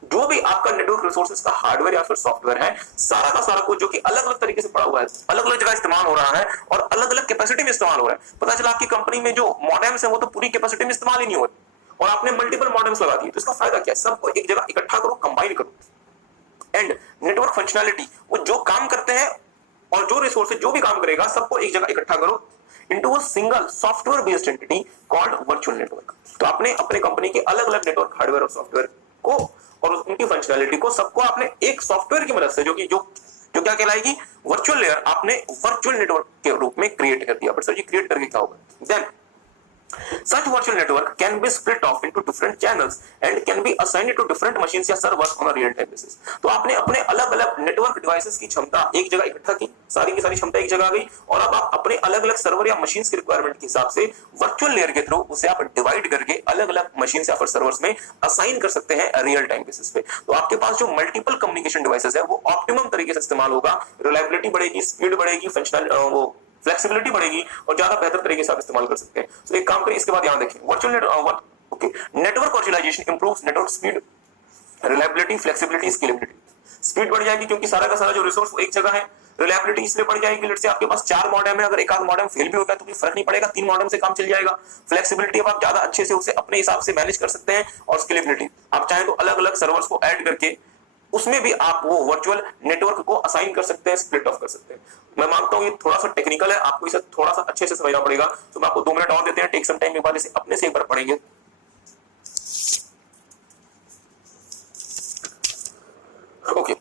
जो भी आपका नेटवर्क रिसोर्सेज का हार्डवेयर या फिर सॉफ्टवेयर है, सारा का सारा कुछ जो कि अलग अलग तरीके से पड़ा हुआ है, अलग अलग जगह इस्तेमाल हो रहा है और अलग अलग कैपेसिटी में इस्तेमाल हो रहा है। पता चला आपकी कंपनी में जो मॉडेम्स है वो तो पूरी कैपेसिटी में इस्तेमाल ही नहीं हो रहे और आपने मल्टीपल मॉडेम्स लगा दिए। तो इसका फायदा क्या है, सबको एक जगह इकट्ठा करो, कंबाइन करो। एंड नेटवर्क फंक्शनैलिटी, वो जो काम करते हैं और जो रिसोर्सेज जो भी काम करेगा, सबको एक जगह इकट्ठा करो into a single software based entity called virtual network। तो आपने अपने कंपनी के अलग अलग नेटवर्क हार्डवेयर और सॉफ्टवेयर को और उनकी फंक्शनैलिटी को सबको आपने एक सॉफ्टवेयर की मदद से जो क्या कहलाएगी वर्चुअल लेयर, आपने वर्चुअल नेटवर्क के रूप में क्रिएट कर दिया। बट सर जी क्रिएट करके क्या होगा? Then such virtual network can be split off into different channels and can be assigned to different machines या servers on a real time basis। तो आपने अपने अलग अलग नेटवर्क डिवाइसेस की क्षमता एक जगह इकट्ठा की, सारी की सारी क्षमता एक जगह आ गई, और अब आप अपने अलग अलग सर्वर या मशीन्स की रिक्वायरमेंट के हिसाब से वर्चुअल लेयर के थ्रू उसे आप डिवाइड करके अलग अलग मशीन्स या फिर सर्वर्स में असाइन कर सकते हैं रियल टाइम बेसिस पे। तो आपके पास जो मल्टीपल कम्युनिकेशन डिवाइसेस है वो ऑप्टिमम तरीके से इस्तेमाल होगा, रिलायबिलिटी बढ़ेगी, स्पीड बढ़ेगी, फंक्शनल वो फ्लेक्सिबिलिटी बढ़ेगी और ज्यादा बेहतर तरीके से आप इस्तेमाल कर सकते हैं। तो एक काम करें, इसके बाद यहां देखिए virtual network virtualisation improves network speed, reliability, flexibility, scalability. Speed बढ़ जाएगी क्योंकि सारा का सारा जो रिसोर्स एक जगह है। रिलायबिलिटी इसलिए बढ़ जाएगी, लेट्स से आपके पास 4 मॉडेम है, अगर एक आध मॉडेम फेल भी होता है तो कोई फर्क नहीं पड़ेगा, 3 मॉडेम से काम चल जाएगा। फ्लेक्सिबिलिटी, अब आप ज्यादा अच्छे से उसे अपने हिसाब से मैनेज कर सकते हैं। और स्केलेबिलिटी, आप चाहें तो अलग अलग सर्वर्स को ऐड करके उसमें भी आप वो वर्चुअल नेटवर्क को असाइन कर सकते हैं, स्प्लिट ऑफ कर सकते हैं। मैं मानता हूं ये थोड़ा सा टेक्निकल है, आपको इसे थोड़ा सा अच्छे से समझना पड़ेगा। तो मैं आपको 2 मिनट और देते हैं, टेक सम टाइम, के बाद इसे अपने से एक बार पढ़ेंगे। ओके,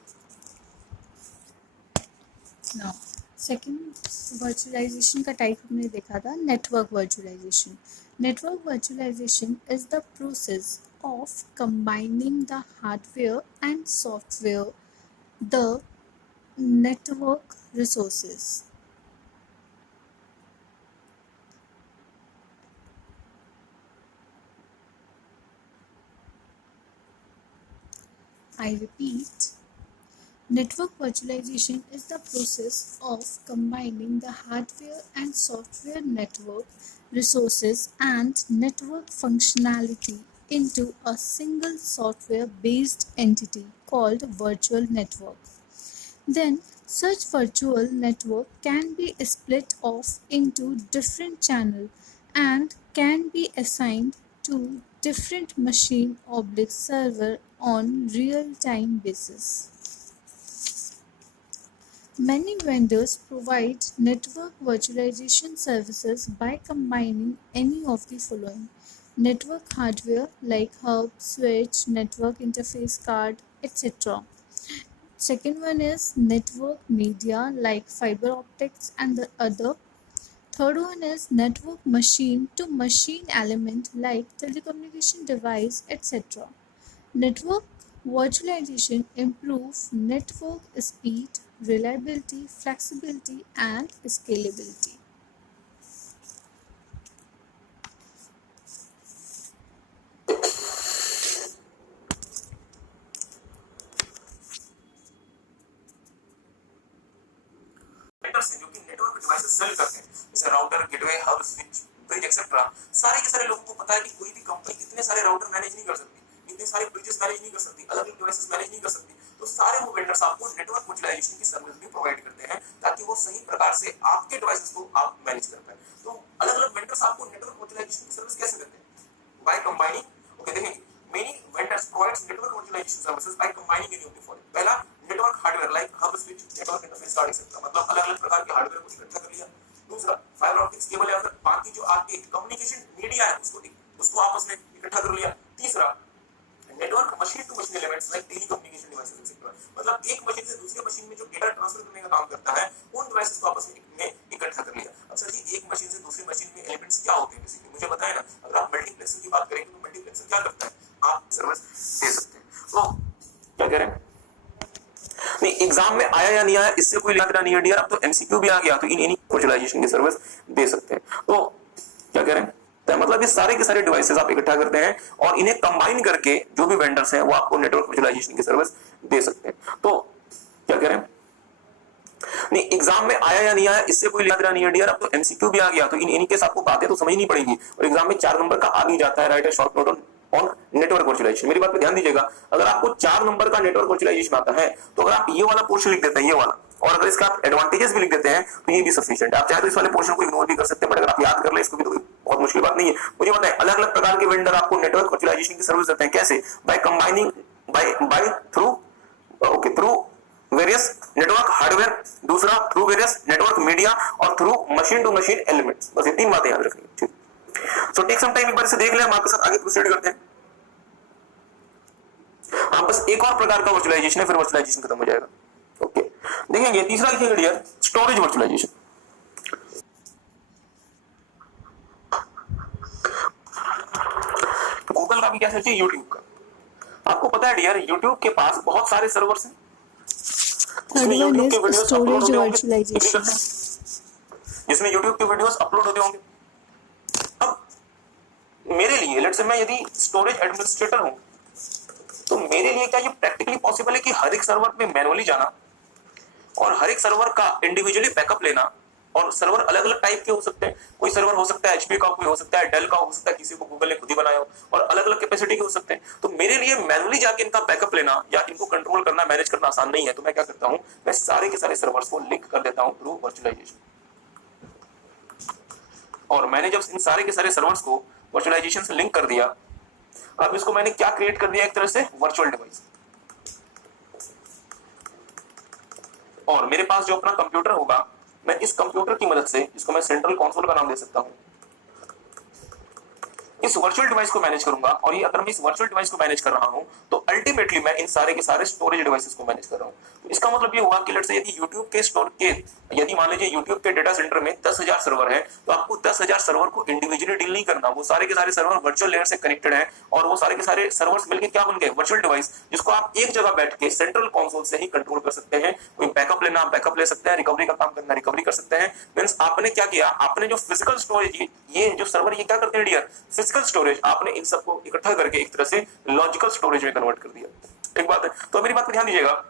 नाउ सेकंड वर्चुअलाइजेशन का टाइप हमने देखा था network virtualisation. Network virtualisation is the process of combining the hardware and software, the network resources. I repeat, network virtualization is the process of combining the hardware and software network resources and network functionality into a single software-based entity called virtual network. Then such virtual network can be split off into different channels and can be assigned to different machine oblique server on real-time basis. Many vendors provide network virtualization services by combining any of the following: network hardware like hub, switch, network interface card, etc. Second one is network media like fiber optics and the other. Third one is network machine to machine element like telecommunication device, etc. Network virtualization improves network speed, reliability, flexibility, and scalability. Vendors हैं जो कि नेटवर्क डिवाइसेस सेल करते हैं, जैसे router, gateway, hub, switch, bridge etcetera. सारे के सारे लोगों को पता है कि कोई भी कंपनी इतने सारे राउटर मैनेज नहीं कर सकती, इतने सारे ब्रिजेस मैनेज नहीं कर सकती, अलग अलग डिवाइसेस मैनेज नहीं कर सकती। तो सारे वो वेंडर्स आपको नेटवर्क वर्चुअलाइजेशन की सर्विस भी प्रोवाइड करते हैं ताकि वो सही प्रकार से आपके डिवाइसेस को आप मैनेज कर पाए। तो अलग अलग वेंडर्स आपको नेटवर्क वर्चुअलाइजेशन की सर्विस कैसे देते हैं? By combining. ओके, देखेंगे many vendors provides network virtualization services by combining any of the following. पहला, network hardware like hub, switch, network interface card etcetera, मतलब अलग अलग प्रकार के हार्डवेयर को इकट्ठा कर लिया। दूसरा, फाइबर ऑप्टिक्स केबल या फिर बाकी जो आपके कम्युनिकेशन मीडिया है उसको आपस में इकट्ठा कर लिया। तीसरा, network machine to machine elements like telecommunication devices etcetera, मतलब एक मशीन से दूसरी मशीन में जो डेटा ट्रांसफर करने का काम करता है उन डिवाइसेस को आपस में इकट्ठा कर लिया। अब सर जी, एक मशीन से दूसरी मशीन में एलिमेंट्स क्या होते हैं बेसिकली मुझे बताएं ना। अगर आप मल्टीप्लेक्सर की बात करें तो मल्टीप्लेक्सर क्या करता है? आप सर्विस दे सकते हैं। तो क्या कह रहे हैं? नहीं, एग्जाम में आया या नहीं आया इससे कोई लेना नहीं है डियर, अब तो एमसीक्यू भी आ गया तो इन वर्चुअलाइजेशन की सर्विस दे सकते हैं। तो क्या कह रहे हैं? तो मतलब ये सारे के सारे डिवाइसेस आप इकट्ठा करते हैं और इन्हें कंबाइन करके जो भी वेंडर्स हैं वो आपको नेटवर्क वर्चुअलाइजेशन की सर्विस दे सकते हैं। तो क्या कह रहे हैं? नहीं, एग्जाम में आया या नहीं आया इससे कोई लेना नहीं है डियर, अब तो एमसीक्यू भी आ गया तो इन केस आपको बातें तो समझनी पड़ेगी और एग्जाम में 4 नंबर का आ भी जाता है, write a short note on network virtualisation. मेरी बात पे ध्यान दीजिएगा, अगर आपको 4 नंबर का नेटवर्क वर्चुअलाइजेशन आता है तो अगर आप ये वाला पोर्शन लिख देते हैं, ये वाला, और अगर इसका आप एडवांटेजेस भी लिख देते हैं तो ये भी सफिशिएंट है। आप चाहे तो इस वाले पोर्शन को इग्नोर भी कर सकते हैं, बट अगर आप याद कर ले इसको भी तो बहुत मुश्किल बात नहीं है। मुझे बताएं, अलग अलग प्रकार के वेंडर आपको नेटवर्क वर्चुअलाइजेशन की सर्विस देते हैं, कैसे? By combining, by through, okay, through various network hardware, दूसरा थ्रू वेरियस नेटवर्क मीडिया और through machine to machine elements. बस ये 3 बातें याद रखनी। ठीक, सो टेक सम टाइम, एक बार इसे देख लें, हम आपके साथ आगे प्रोसीड करते हैं। हाँ, बस एक और प्रकार का वर्चुअलाइजेशन है, फिर वर्चुअलाइजेशन खत्म हो जाएगा। ओके, देखेंगे तीसरा लिखेंगे डियर, स्टोरेज वर्चुअलाइजेशन। तो गूगल का भी क्या चाहिए, यूट्यूब का। आपको पता है डियर, यूट्यूब के पास बहुत सारे सर्वर्स हैं, जिसमें यूट्यूब के वीडियोस अपलोड होते होंगे, जिसमें यूट्यूब के वीडियोस अपलोड होते होंगे। अब मेरे लिए लेट्स से मैं यदि स्टोरेज एडमिनिस्ट्रेटर हूं तो मेरे लिए क्या ये प्रैक्टिकली पॉसिबल है कि हर एक सर्वर पे मैनुअली जाना और हर एक सर्वर का इंडिविजुअली बैकअप लेना? और सर्वर अलग अलग टाइप के हो सकते हैं, कोई सर्वर हो सकता है एचपी का, कोई हो सकता है डेल का, हो सकता है किसी को गूगल ने खुद ही बनाया हो, और अलग अलग कैपेसिटी के हो सकते हैं। तो मेरे लिए मैनुअली जाके इनका बैकअप लेना या इनको कंट्रोल करना, मैनेज करना आसान नहीं है। तो मैं क्या करता हूं, मैं सारे के सारे सर्वर्स को लिंक कर देता हूं थ्रू वर्चुअलाइजेशन। और मैंने जब इन सारे के सारे सर्वर्स को वर्चुअलाइजेशन से लिंक कर दिया, अब इसको मैंने क्या क्रिएट कर दिया, एक तरह से वर्चुअल डिवाइस। और मेरे पास जो अपना कंप्यूटर होगा, मैं इस कंप्यूटर की मदद से, इसको मैं सेंट्रल कंसोल का नाम दे सकता हूं, इस वर्चुअल डिवाइस को मैनेज करूंगा। और ये अगर मैं इस वर्चुअल डिवाइस को मैनेज कर रहा हूं तो अल्टीमेटली मैं इन सारे के सारे स्टोरेज डिवाइसेस को मैनेज कर रहा हूं। तो इसका मतलब ये हुआ कि लेट्स से यदि YouTube के स्टोर के, यदि मान लीजिए YouTube के डेटा सेंटर में 10,000 सर्वर है, तो आपको 10,000 सर्वर को इंडिविजुअली डील नहीं करना, वो सारे के सारे सर्वर वर्चुअल लेयर से कनेक्टेड हैं और वो सारे के सारे सर्वर्स मिलकर क्या बन गए, वर्चुअल डिवाइस, जिसको आप एक जगह बैठ के सेंट्रल कंसोल से ही कंट्रोल कर सकते हैं। कोई बैकअप लेना बैकअप ले सकते हैं, रिकवरी का काम करना रिकवरी कर सकते हैं। मींस आपने क्या किया, आपने जो फिजिकल स्टोरेज, ये जो सर्वर ये क्या करते हैं डियर, फिजिकल स्टोरेज, आपने इन सबको इकट्ठा करके एक तरह से लॉजिकल स्टोरेज में कन्वर्ट कर दिया। एक बात है, तो मेरी बात को ध्यान दीजिएगा,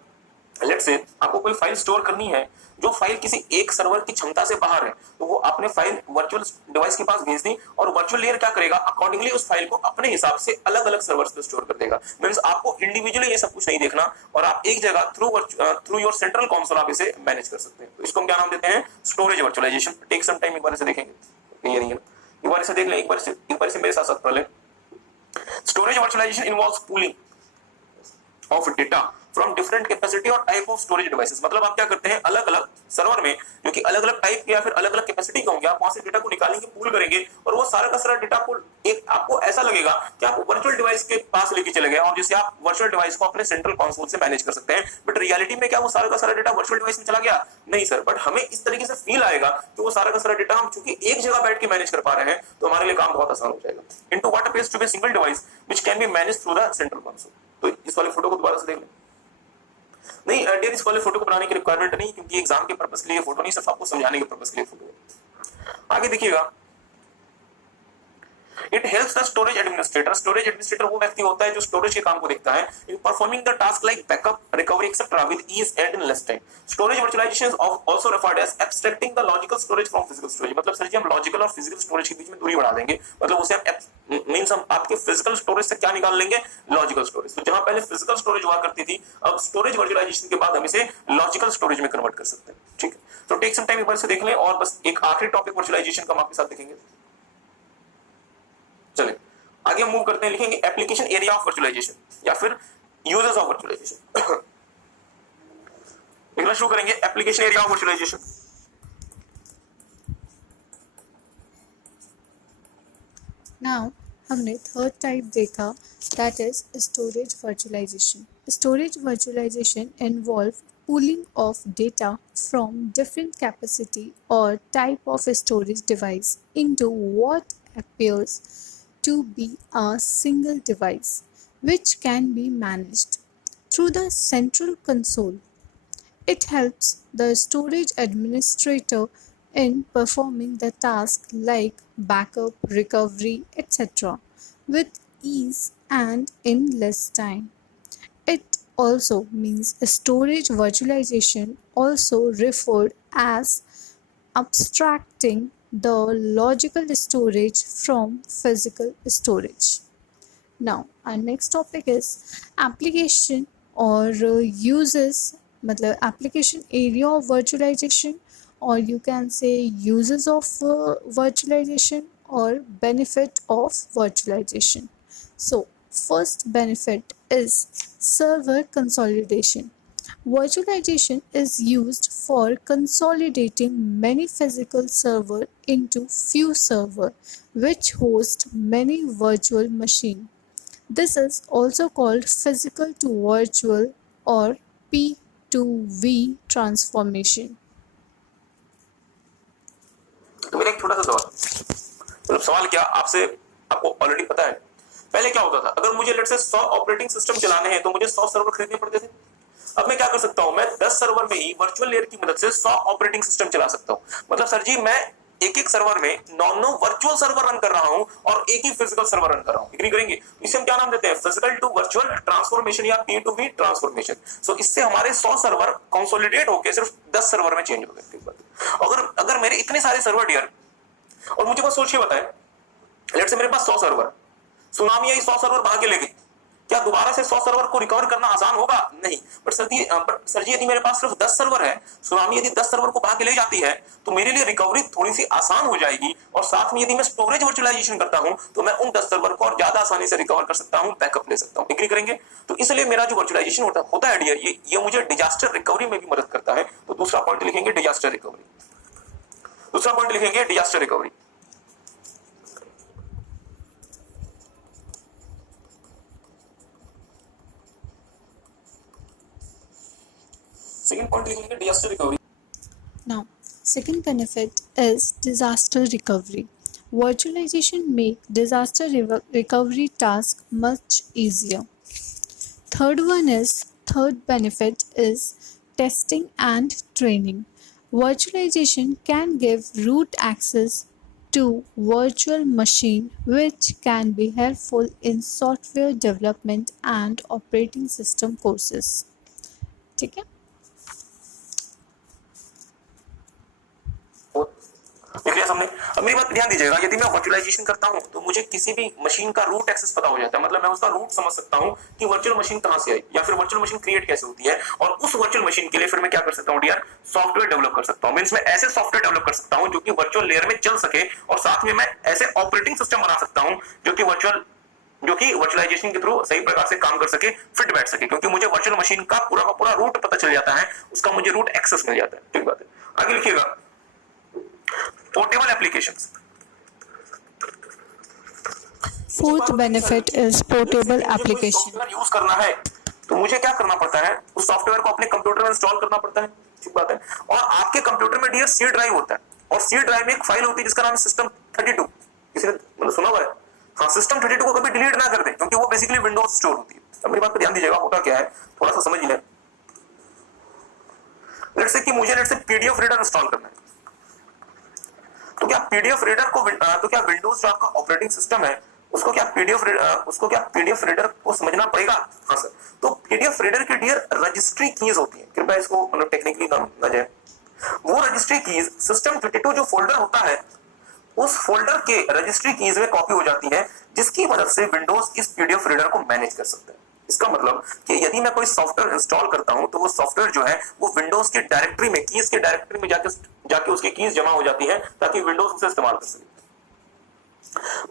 लेट्स से आपको कोई फाइल स्टोर करनी है, जो फाइल किसी एक सर्वर की क्षमता से बाहर है, तो वो आपने फाइल वर्चुअल डिवाइस के पास भेज दी और वर्चुअल लेयर क्या करेगा, अकॉर्डिंगली उस फाइल को अपने हिसाब से अलग अलग सर्वर्स पे स्टोर कर देगा। मींस आपको इंडिविजुअली ये सब कुछ नहीं देखना और आप एक जगह थ्रू योर सेंट्रल कंसोल आप इसे मैनेज कर सकते हैं। तो इसको हम क्या नाम देते हैं, storage virtualisation. Take some time, एक बार इसे देखेंगे, ये नहीं है, एक बार इसे देख लें, एक बार इसे मेरे साथ साथ पढ़ लें। Storage virtualisation involves pooling of data from different capacity और टाइप ऑफ स्टोरेज डिवाइसेस। मतलब आप क्या करते हैं, अलग अलग सर्वर में जो कि अलग अलग टाइप के या फिर अलग अलग कैपेसिटी के होंगे, आप वहां से डेटा को निकालेंगे, पूल करेंगे और वो सारा का सारा डेटा को एक आपको ऐसा लगेगा कि आप वर्चुअल डिवाइस के पास लेके चले गए और जिससे आप वर्चुअल डिवाइस को अपने सेंट्रल कंसोल से मैनेज कर सकते हैं। बट रियलिटी में क्या वो सारा का सारा डेटा वर्चुअल डिवाइस में चला गया? नहीं सर, बट हमें इस तरीके से फील आएगा कि वो सारा का सारा डेटा हम चूंकि एक जगह बैठ के मैनेज कर पा रहे हैं, तो हमारे लिए काम बहुत आसान हो जाएगा। Into what appears to be single device which can be managed through the central console. तो इस वाली फोटो को दोबारा से देख लें। नहीं डियर, इस वाले फोटो को बनाने की रिक्वायरमेंट नहीं, क्योंकि एग्जाम के पर्पस के लिए फोटो नहीं, सिर्फ आपको समझाने के पर्पस के लिए फोटो है। आगे देखिएगा, it helps the storage administrator. Storage administrator वो व्यक्ति होता है जो स्टोरेज के काम को देखता है, in performing the task like backup, recovery etcetera with ease and in less time. Storage virtualization is also referred as abstracting the logical storage from physical storage. मतलब सर जी हम लॉजिकल और फिजिकल स्टोरेज के बीच में दूरी बढ़ा देंगे, मतलब उसे हम मींस हम आपके फिजिकल स्टोरेज से क्या निकाल लेंगे, लॉजिकल स्टोरेज। तो जहां पहले फिजिकल स्टोरेज हुआ करती थी, अब स्टोरेज वर्चुअलाइजेशन के बाद हम इसे लॉजिकल स्टोरेज में कन्वर्ट कर सकते हैं। ठीक है, तो टेक सम टाइम एक बार से देख लें और बस एक आखिरी टॉपिक वर्चुअलाइजेशन का हम आपके साथ देखेंगे। चलिए आगे मूव करते हैं, लिखेंगे एप्लीकेशन एरिया ऑफ वर्चुअलाइजेशन या फिर यूजर्स ऑफ वर्चुअलाइजेशन। लिखना शुरू करेंगे, application area of virtualisation. Now हमने थर्ड टाइप देखा, that is storage virtualisation. Storage virtualisation involve pooling of data from different capacity or type of storage device into what appears to be a single device, which can be managed through the central console. It helps the storage administrator in performing the task like backup, recovery, etc. with ease and in less time. It also means storage virtualization, also referred as abstracting the logical storage from physical storage. Now our next topic is application or uses, मतलब application area of virtualization, or you can say uses of virtualization or benefit of virtualization. So first benefit is server consolidation. Virtualization is used for consolidating many physical servers into few servers which host many virtual machines. This is also called physical to virtual or P2V transformation. तो मेरा एक छोटा सा सवाल, मतलब सवाल क्या, आपसे आपको ऑलरेडी पता है पहले क्या होता था, अगर मुझे लेट्स से 100 ऑपरेटिंग सिस्टम चलाने हैं तो मुझे 100 सर्वर खरीदने पड़ते थे। अब मैं क्या कर सकता हूं, मैं 10 सर्वर में ही वर्चुअल लेयर की मदद से 100 ऑपरेटिंग सिस्टम चला सकता हूं। मतलब सर जी मैं एक एक सर्वर में 9 वर्चुअल सर्वर रन कर रहा हूं और एक ही फिजिकल सर्वर रन कर रहा हूं। एग्री करेंगे? इसे हम क्या नाम देते हैं, फिजिकल टू वर्चुअल ट्रांसफॉर्मेशन या P2V ट्रांसफॉर्मेशन। सो इससे हमारे 100 सर्वर कंसोलिडेट होकर सिर्फ 10 सर्वर में चेंज हो गए। अगर अगर मेरे इतने सारे सर्वर डियर, और मुझे बस सोच के बताएं, लेट्स से मेरे पास 100 सर्वर, सुनामी आई 100 सर्वर भाग के ले गई, क्या दोबारा से 100 सर्वर को रिकवर करना आसान होगा? नहीं। बट सर जी यदि मेरे पास सिर्फ 10 सर्वर है, सुनामी यदि 10 सर्वर को भाग के ले जाती है तो मेरे लिए रिकवरी थोड़ी सी आसान हो जाएगी, और साथ में यदि मैं स्टोरेज वर्चुअलाइजेशन करता हूं तो मैं उन 10 सर्वर को और ज्यादा आसानी से रिकवर कर सकता हूं, बैकअप ले सकता हूं। एग्री करेंगे? तो इसलिए मेरा जो वर्चुअलाइजेशन होता है डियर, ये मुझे डिजास्टर रिकवरी में भी मदद करता है। तो दूसरा पॉइंट लिखेंगे डिजास्टर रिकवरी। दूसरा पॉइंट लिखेंगे डिजास्टर रिकवरी। सेकंड पॉइंट लिखेंगे disaster recovery. Now, second benefit is disaster recovery. Virtualization make disaster recovery task much easier. Third benefit is testing and training. Virtualization can give root access to virtual machine, which can be helpful in software development and operating system courses. ठीक है? देख लिया सबने। अब मेरी बात पे ध्यान दीजिएगा, यदि मैं वर्चुअलाइजेशन करता हूं तो मुझे किसी भी मशीन का रूट एक्सेस पता हो जाता है, मतलब मैं उसका रूट समझ सकता हूं कि वर्चुअल मशीन कहां से आई या फिर वर्चुअल मशीन क्रिएट कैसे होती है, और उस वर्चुअल मशीन के लिए फिर मैं क्या कर सकता हूं डियर, सॉफ्टवेयर डेवलप कर सकता हूं। मींस मैं ऐसे सॉफ्टवेयर डेवलप कर सकता हूं जो कि वर्चुअल लेयर में चल सके, और साथ में मैं ऐसे ऑपरेटिंग सिस्टम बना सकता हूं जो कि वर्चुअलाइजेशन के थ्रू सही प्रकार से काम कर सके, फिट बैठ सके, क्योंकि मुझे वर्चुअल मशीन का पूरा रूट पता चल जाता है, उसका मुझे रूट एक्सेस मिल जाता है। ठीक बात है। आगे लिखिएगा, portable applications. Fourth benefit is portable application. Software use करना है तो मुझे क्या करना पड़ता है, उस सॉफ्टवेयर को अपने कंप्यूटर में इंस्टॉल करना पड़ता है। ठीक बात है। और आपके कंप्यूटर में डियर सी ड्राइव होता है, और सी ड्राइव में एक फाइल होती है जिसका नाम है सिस्टम 32। किसी ने मतलब सुना हुआ है? हाँ, सिस्टम 32 को कभी डिलीट ना कर दें, क्योंकि वो बेसिकली विंडोज स्टोर होती है। अब मेरी बात पर ध्यान दीजिएगा, होता क्या है थोड़ा सा समझ लें। लेट्स से कि मुझे पीडीएफ रीडर इंस्टॉल करना है, तो क्या पीडीएफ रीडर को तो क्या विंडोज जो आपका ऑपरेटिंग सिस्टम है उसको क्या पीडीएफ रीडर को समझना पड़ेगा? हाँ सर। तो पीडीएफ रीडर की डियर रजिस्ट्री कीज होती है, कृपया इसको मतलब टेक्निकली ना जाए। वो रजिस्ट्री कीज सिस्टम 32 जो फोल्डर होता है उस फोल्डर के रजिस्ट्री कीज में कॉपी हो जाती है, जिसकी मदद से विंडोज इस पीडीएफ रीडर को मैनेज कर सकता है। इसका मतलब कि यदि मैं कोई सॉफ्टवेयर इंस्टॉल करता हूं तो वो सॉफ्टवेयर जो है वो विंडोज की डायरेक्टरी में, कीज के डायरेक्टरी में जाके उसकी कीज जमा हो जाती है ताकि विंडोज उसे इस्तेमाल कर सके।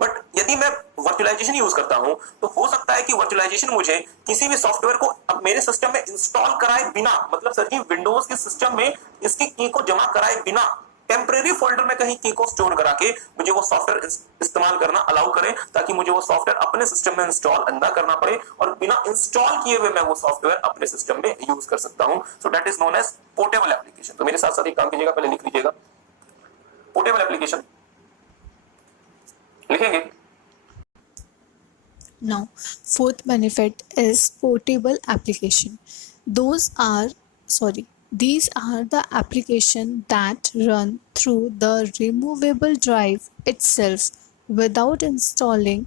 बट यदि मैं वर्चुअलाइजेशन यूज करता हूं तो हो सकता है कि वर्चुअलाइजेशन मुझे किसी भी सॉफ्टवेयर को अब मेरे सिस्टम में इंस्टॉल कराए बिना, मतलब सर जी विंडोज के सिस्टम में इसकी की को जमा कराए बिना टेम्परेरी फोल्डर में कहीं की को स्टोर करा के मुझे वो सॉफ्टवेयर इस्तेमाल करना अलाउ करें, ताकि मुझे वो सॉफ्टवेयर अपने सिस्टम में इंस्टॉल ना करना पड़े और बिना इंस्टॉल किए हुए मैं वो सॉफ्टवेयर अपने सिस्टम में यूज कर सकता हूं। So that is known as portable application. तो मेरे साथ साथ एक काम कीजिएगा, पहले लिख लीजिएगा पोर्टेबल एप्लीकेशन, लिखेंगे। Now, fourth benefit is portable application. These are the application that run through the removable drive itself without installing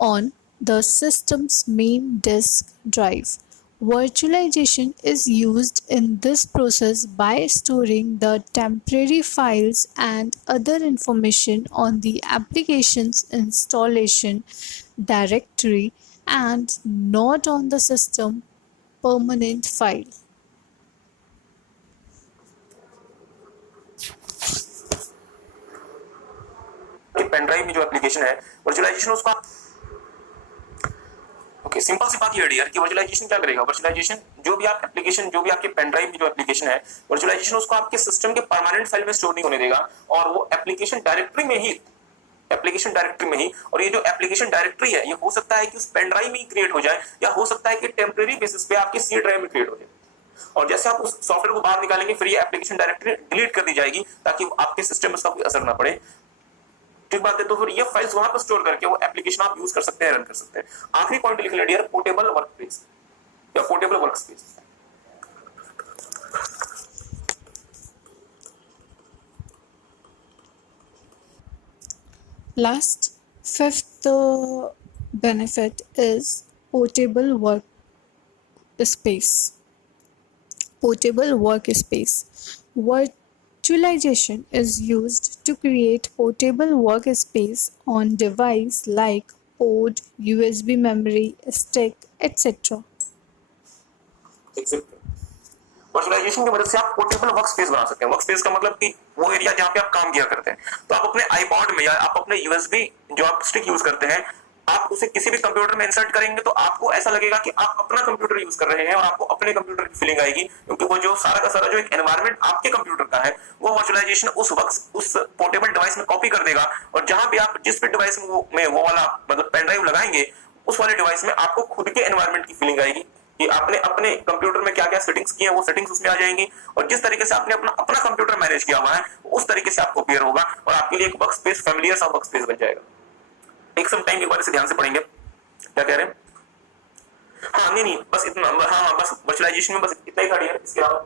on the system's main disk drive. Virtualization is used in this process by storing the temporary files and other information on the application's installation directory and not on the system permanent file. Pen drive में जो एप्लीकेशन है वर्चुअलाइजेशन उसका ओके, सिंपल सी बात ये है डियर कि वर्चुअलाइजेशन क्या करेगा, वर्चुअलाइजेशन जो भी आपके पेन ड्राइव में जो एप्लीकेशन है वर्चुअलाइजेशन उसको आपके सिस्टम के परमानेंट फाइल में स्टोर नहीं होने देगा, और वो एप्लीकेशन डायरेक्टरी में ही और ये जो एप्लीकेशन डायरेक्टरी है ये हो सकता है कि उस पेन ड्राइव में ही क्रिएट हो जाए, या हो सकता है कि टेम्परेरी बेसिस पे आपके सी ड्राइव में क्रिएट हो जाए, और जैसे आप उस सॉफ्टवेयर को बाहर निकालेंगे फिर ये एप्लीकेशन डायरेक्टरी डिलीट कर दी जाएगी ताकि आपके सिस्टम में उसका कोई असर ना पड़े। ठीक बात है। तो फिर ये फाइल्स वहां पर स्टोर करके वो एप्लीकेशन आप यूज कर सकते हैं, रन कर सकते हैं। आखिरी पॉइंट लिख लिया डियर, पोर्टेबल वर्कस्पेस या portable workspace. Last, fifth benefit is portable workspace. Portable workspace. Virtualization is used to create portable workspace on device like board, USB memory, stick, etc. Virtualisation की मदद से आप पोर्टेबल वर्कस्पेस बना सकते हैं। वर्कस्पेस का मतलब कि वो एरिया जहां पे आप काम किया करते हैं, तो आप अपने आईपॉड में या आप अपने यूएसबी जो आप स्टिक यूज करते हैं आप उसे किसी भी कंप्यूटर में इंसर्ट करेंगे तो आपको ऐसा लगेगा कि आप अपना कंप्यूटर यूज कर रहे हैं, और आपको अपने कंप्यूटर की फीलिंग आएगी, क्योंकि वो जो सारा का सारा जो एक एनवायरनमेंट आपके कंप्यूटर का है वो वर्चुअलाइजेशन उस पोर्टेबल डिवाइस में कॉपी कर देगा, और जहां भी आप जिस भी डिवाइस में वो वाला मतलब पेन ड्राइव लगाएंगे उस वाले डिवाइस में आपको खुद के एनवायरनमेंट की फीलिंग आएगी कि आपने अपने कंप्यूटर में क्या-क्या सेटिंग्स की हैं वो सेटिंग्स उसमें आ जाएंगी, और जिस तरीके से आपने अपना कंप्यूटर मैनेज किया हुआ है उस तरीके से आपको अपीयर होगा, और आपके लिए एक वर्कस्पेस फेमिलियर सा वर्कस्पेस बन जाएगा। एक सम टाइम एक बार इसे ध्यान से पढ़ेंगे, क्या कह रहे हैं? हाँ नहीं बस इतना, हाँ बस वर्चुअलाइजेशन में बस इतना ही था डियर, इसके अलावा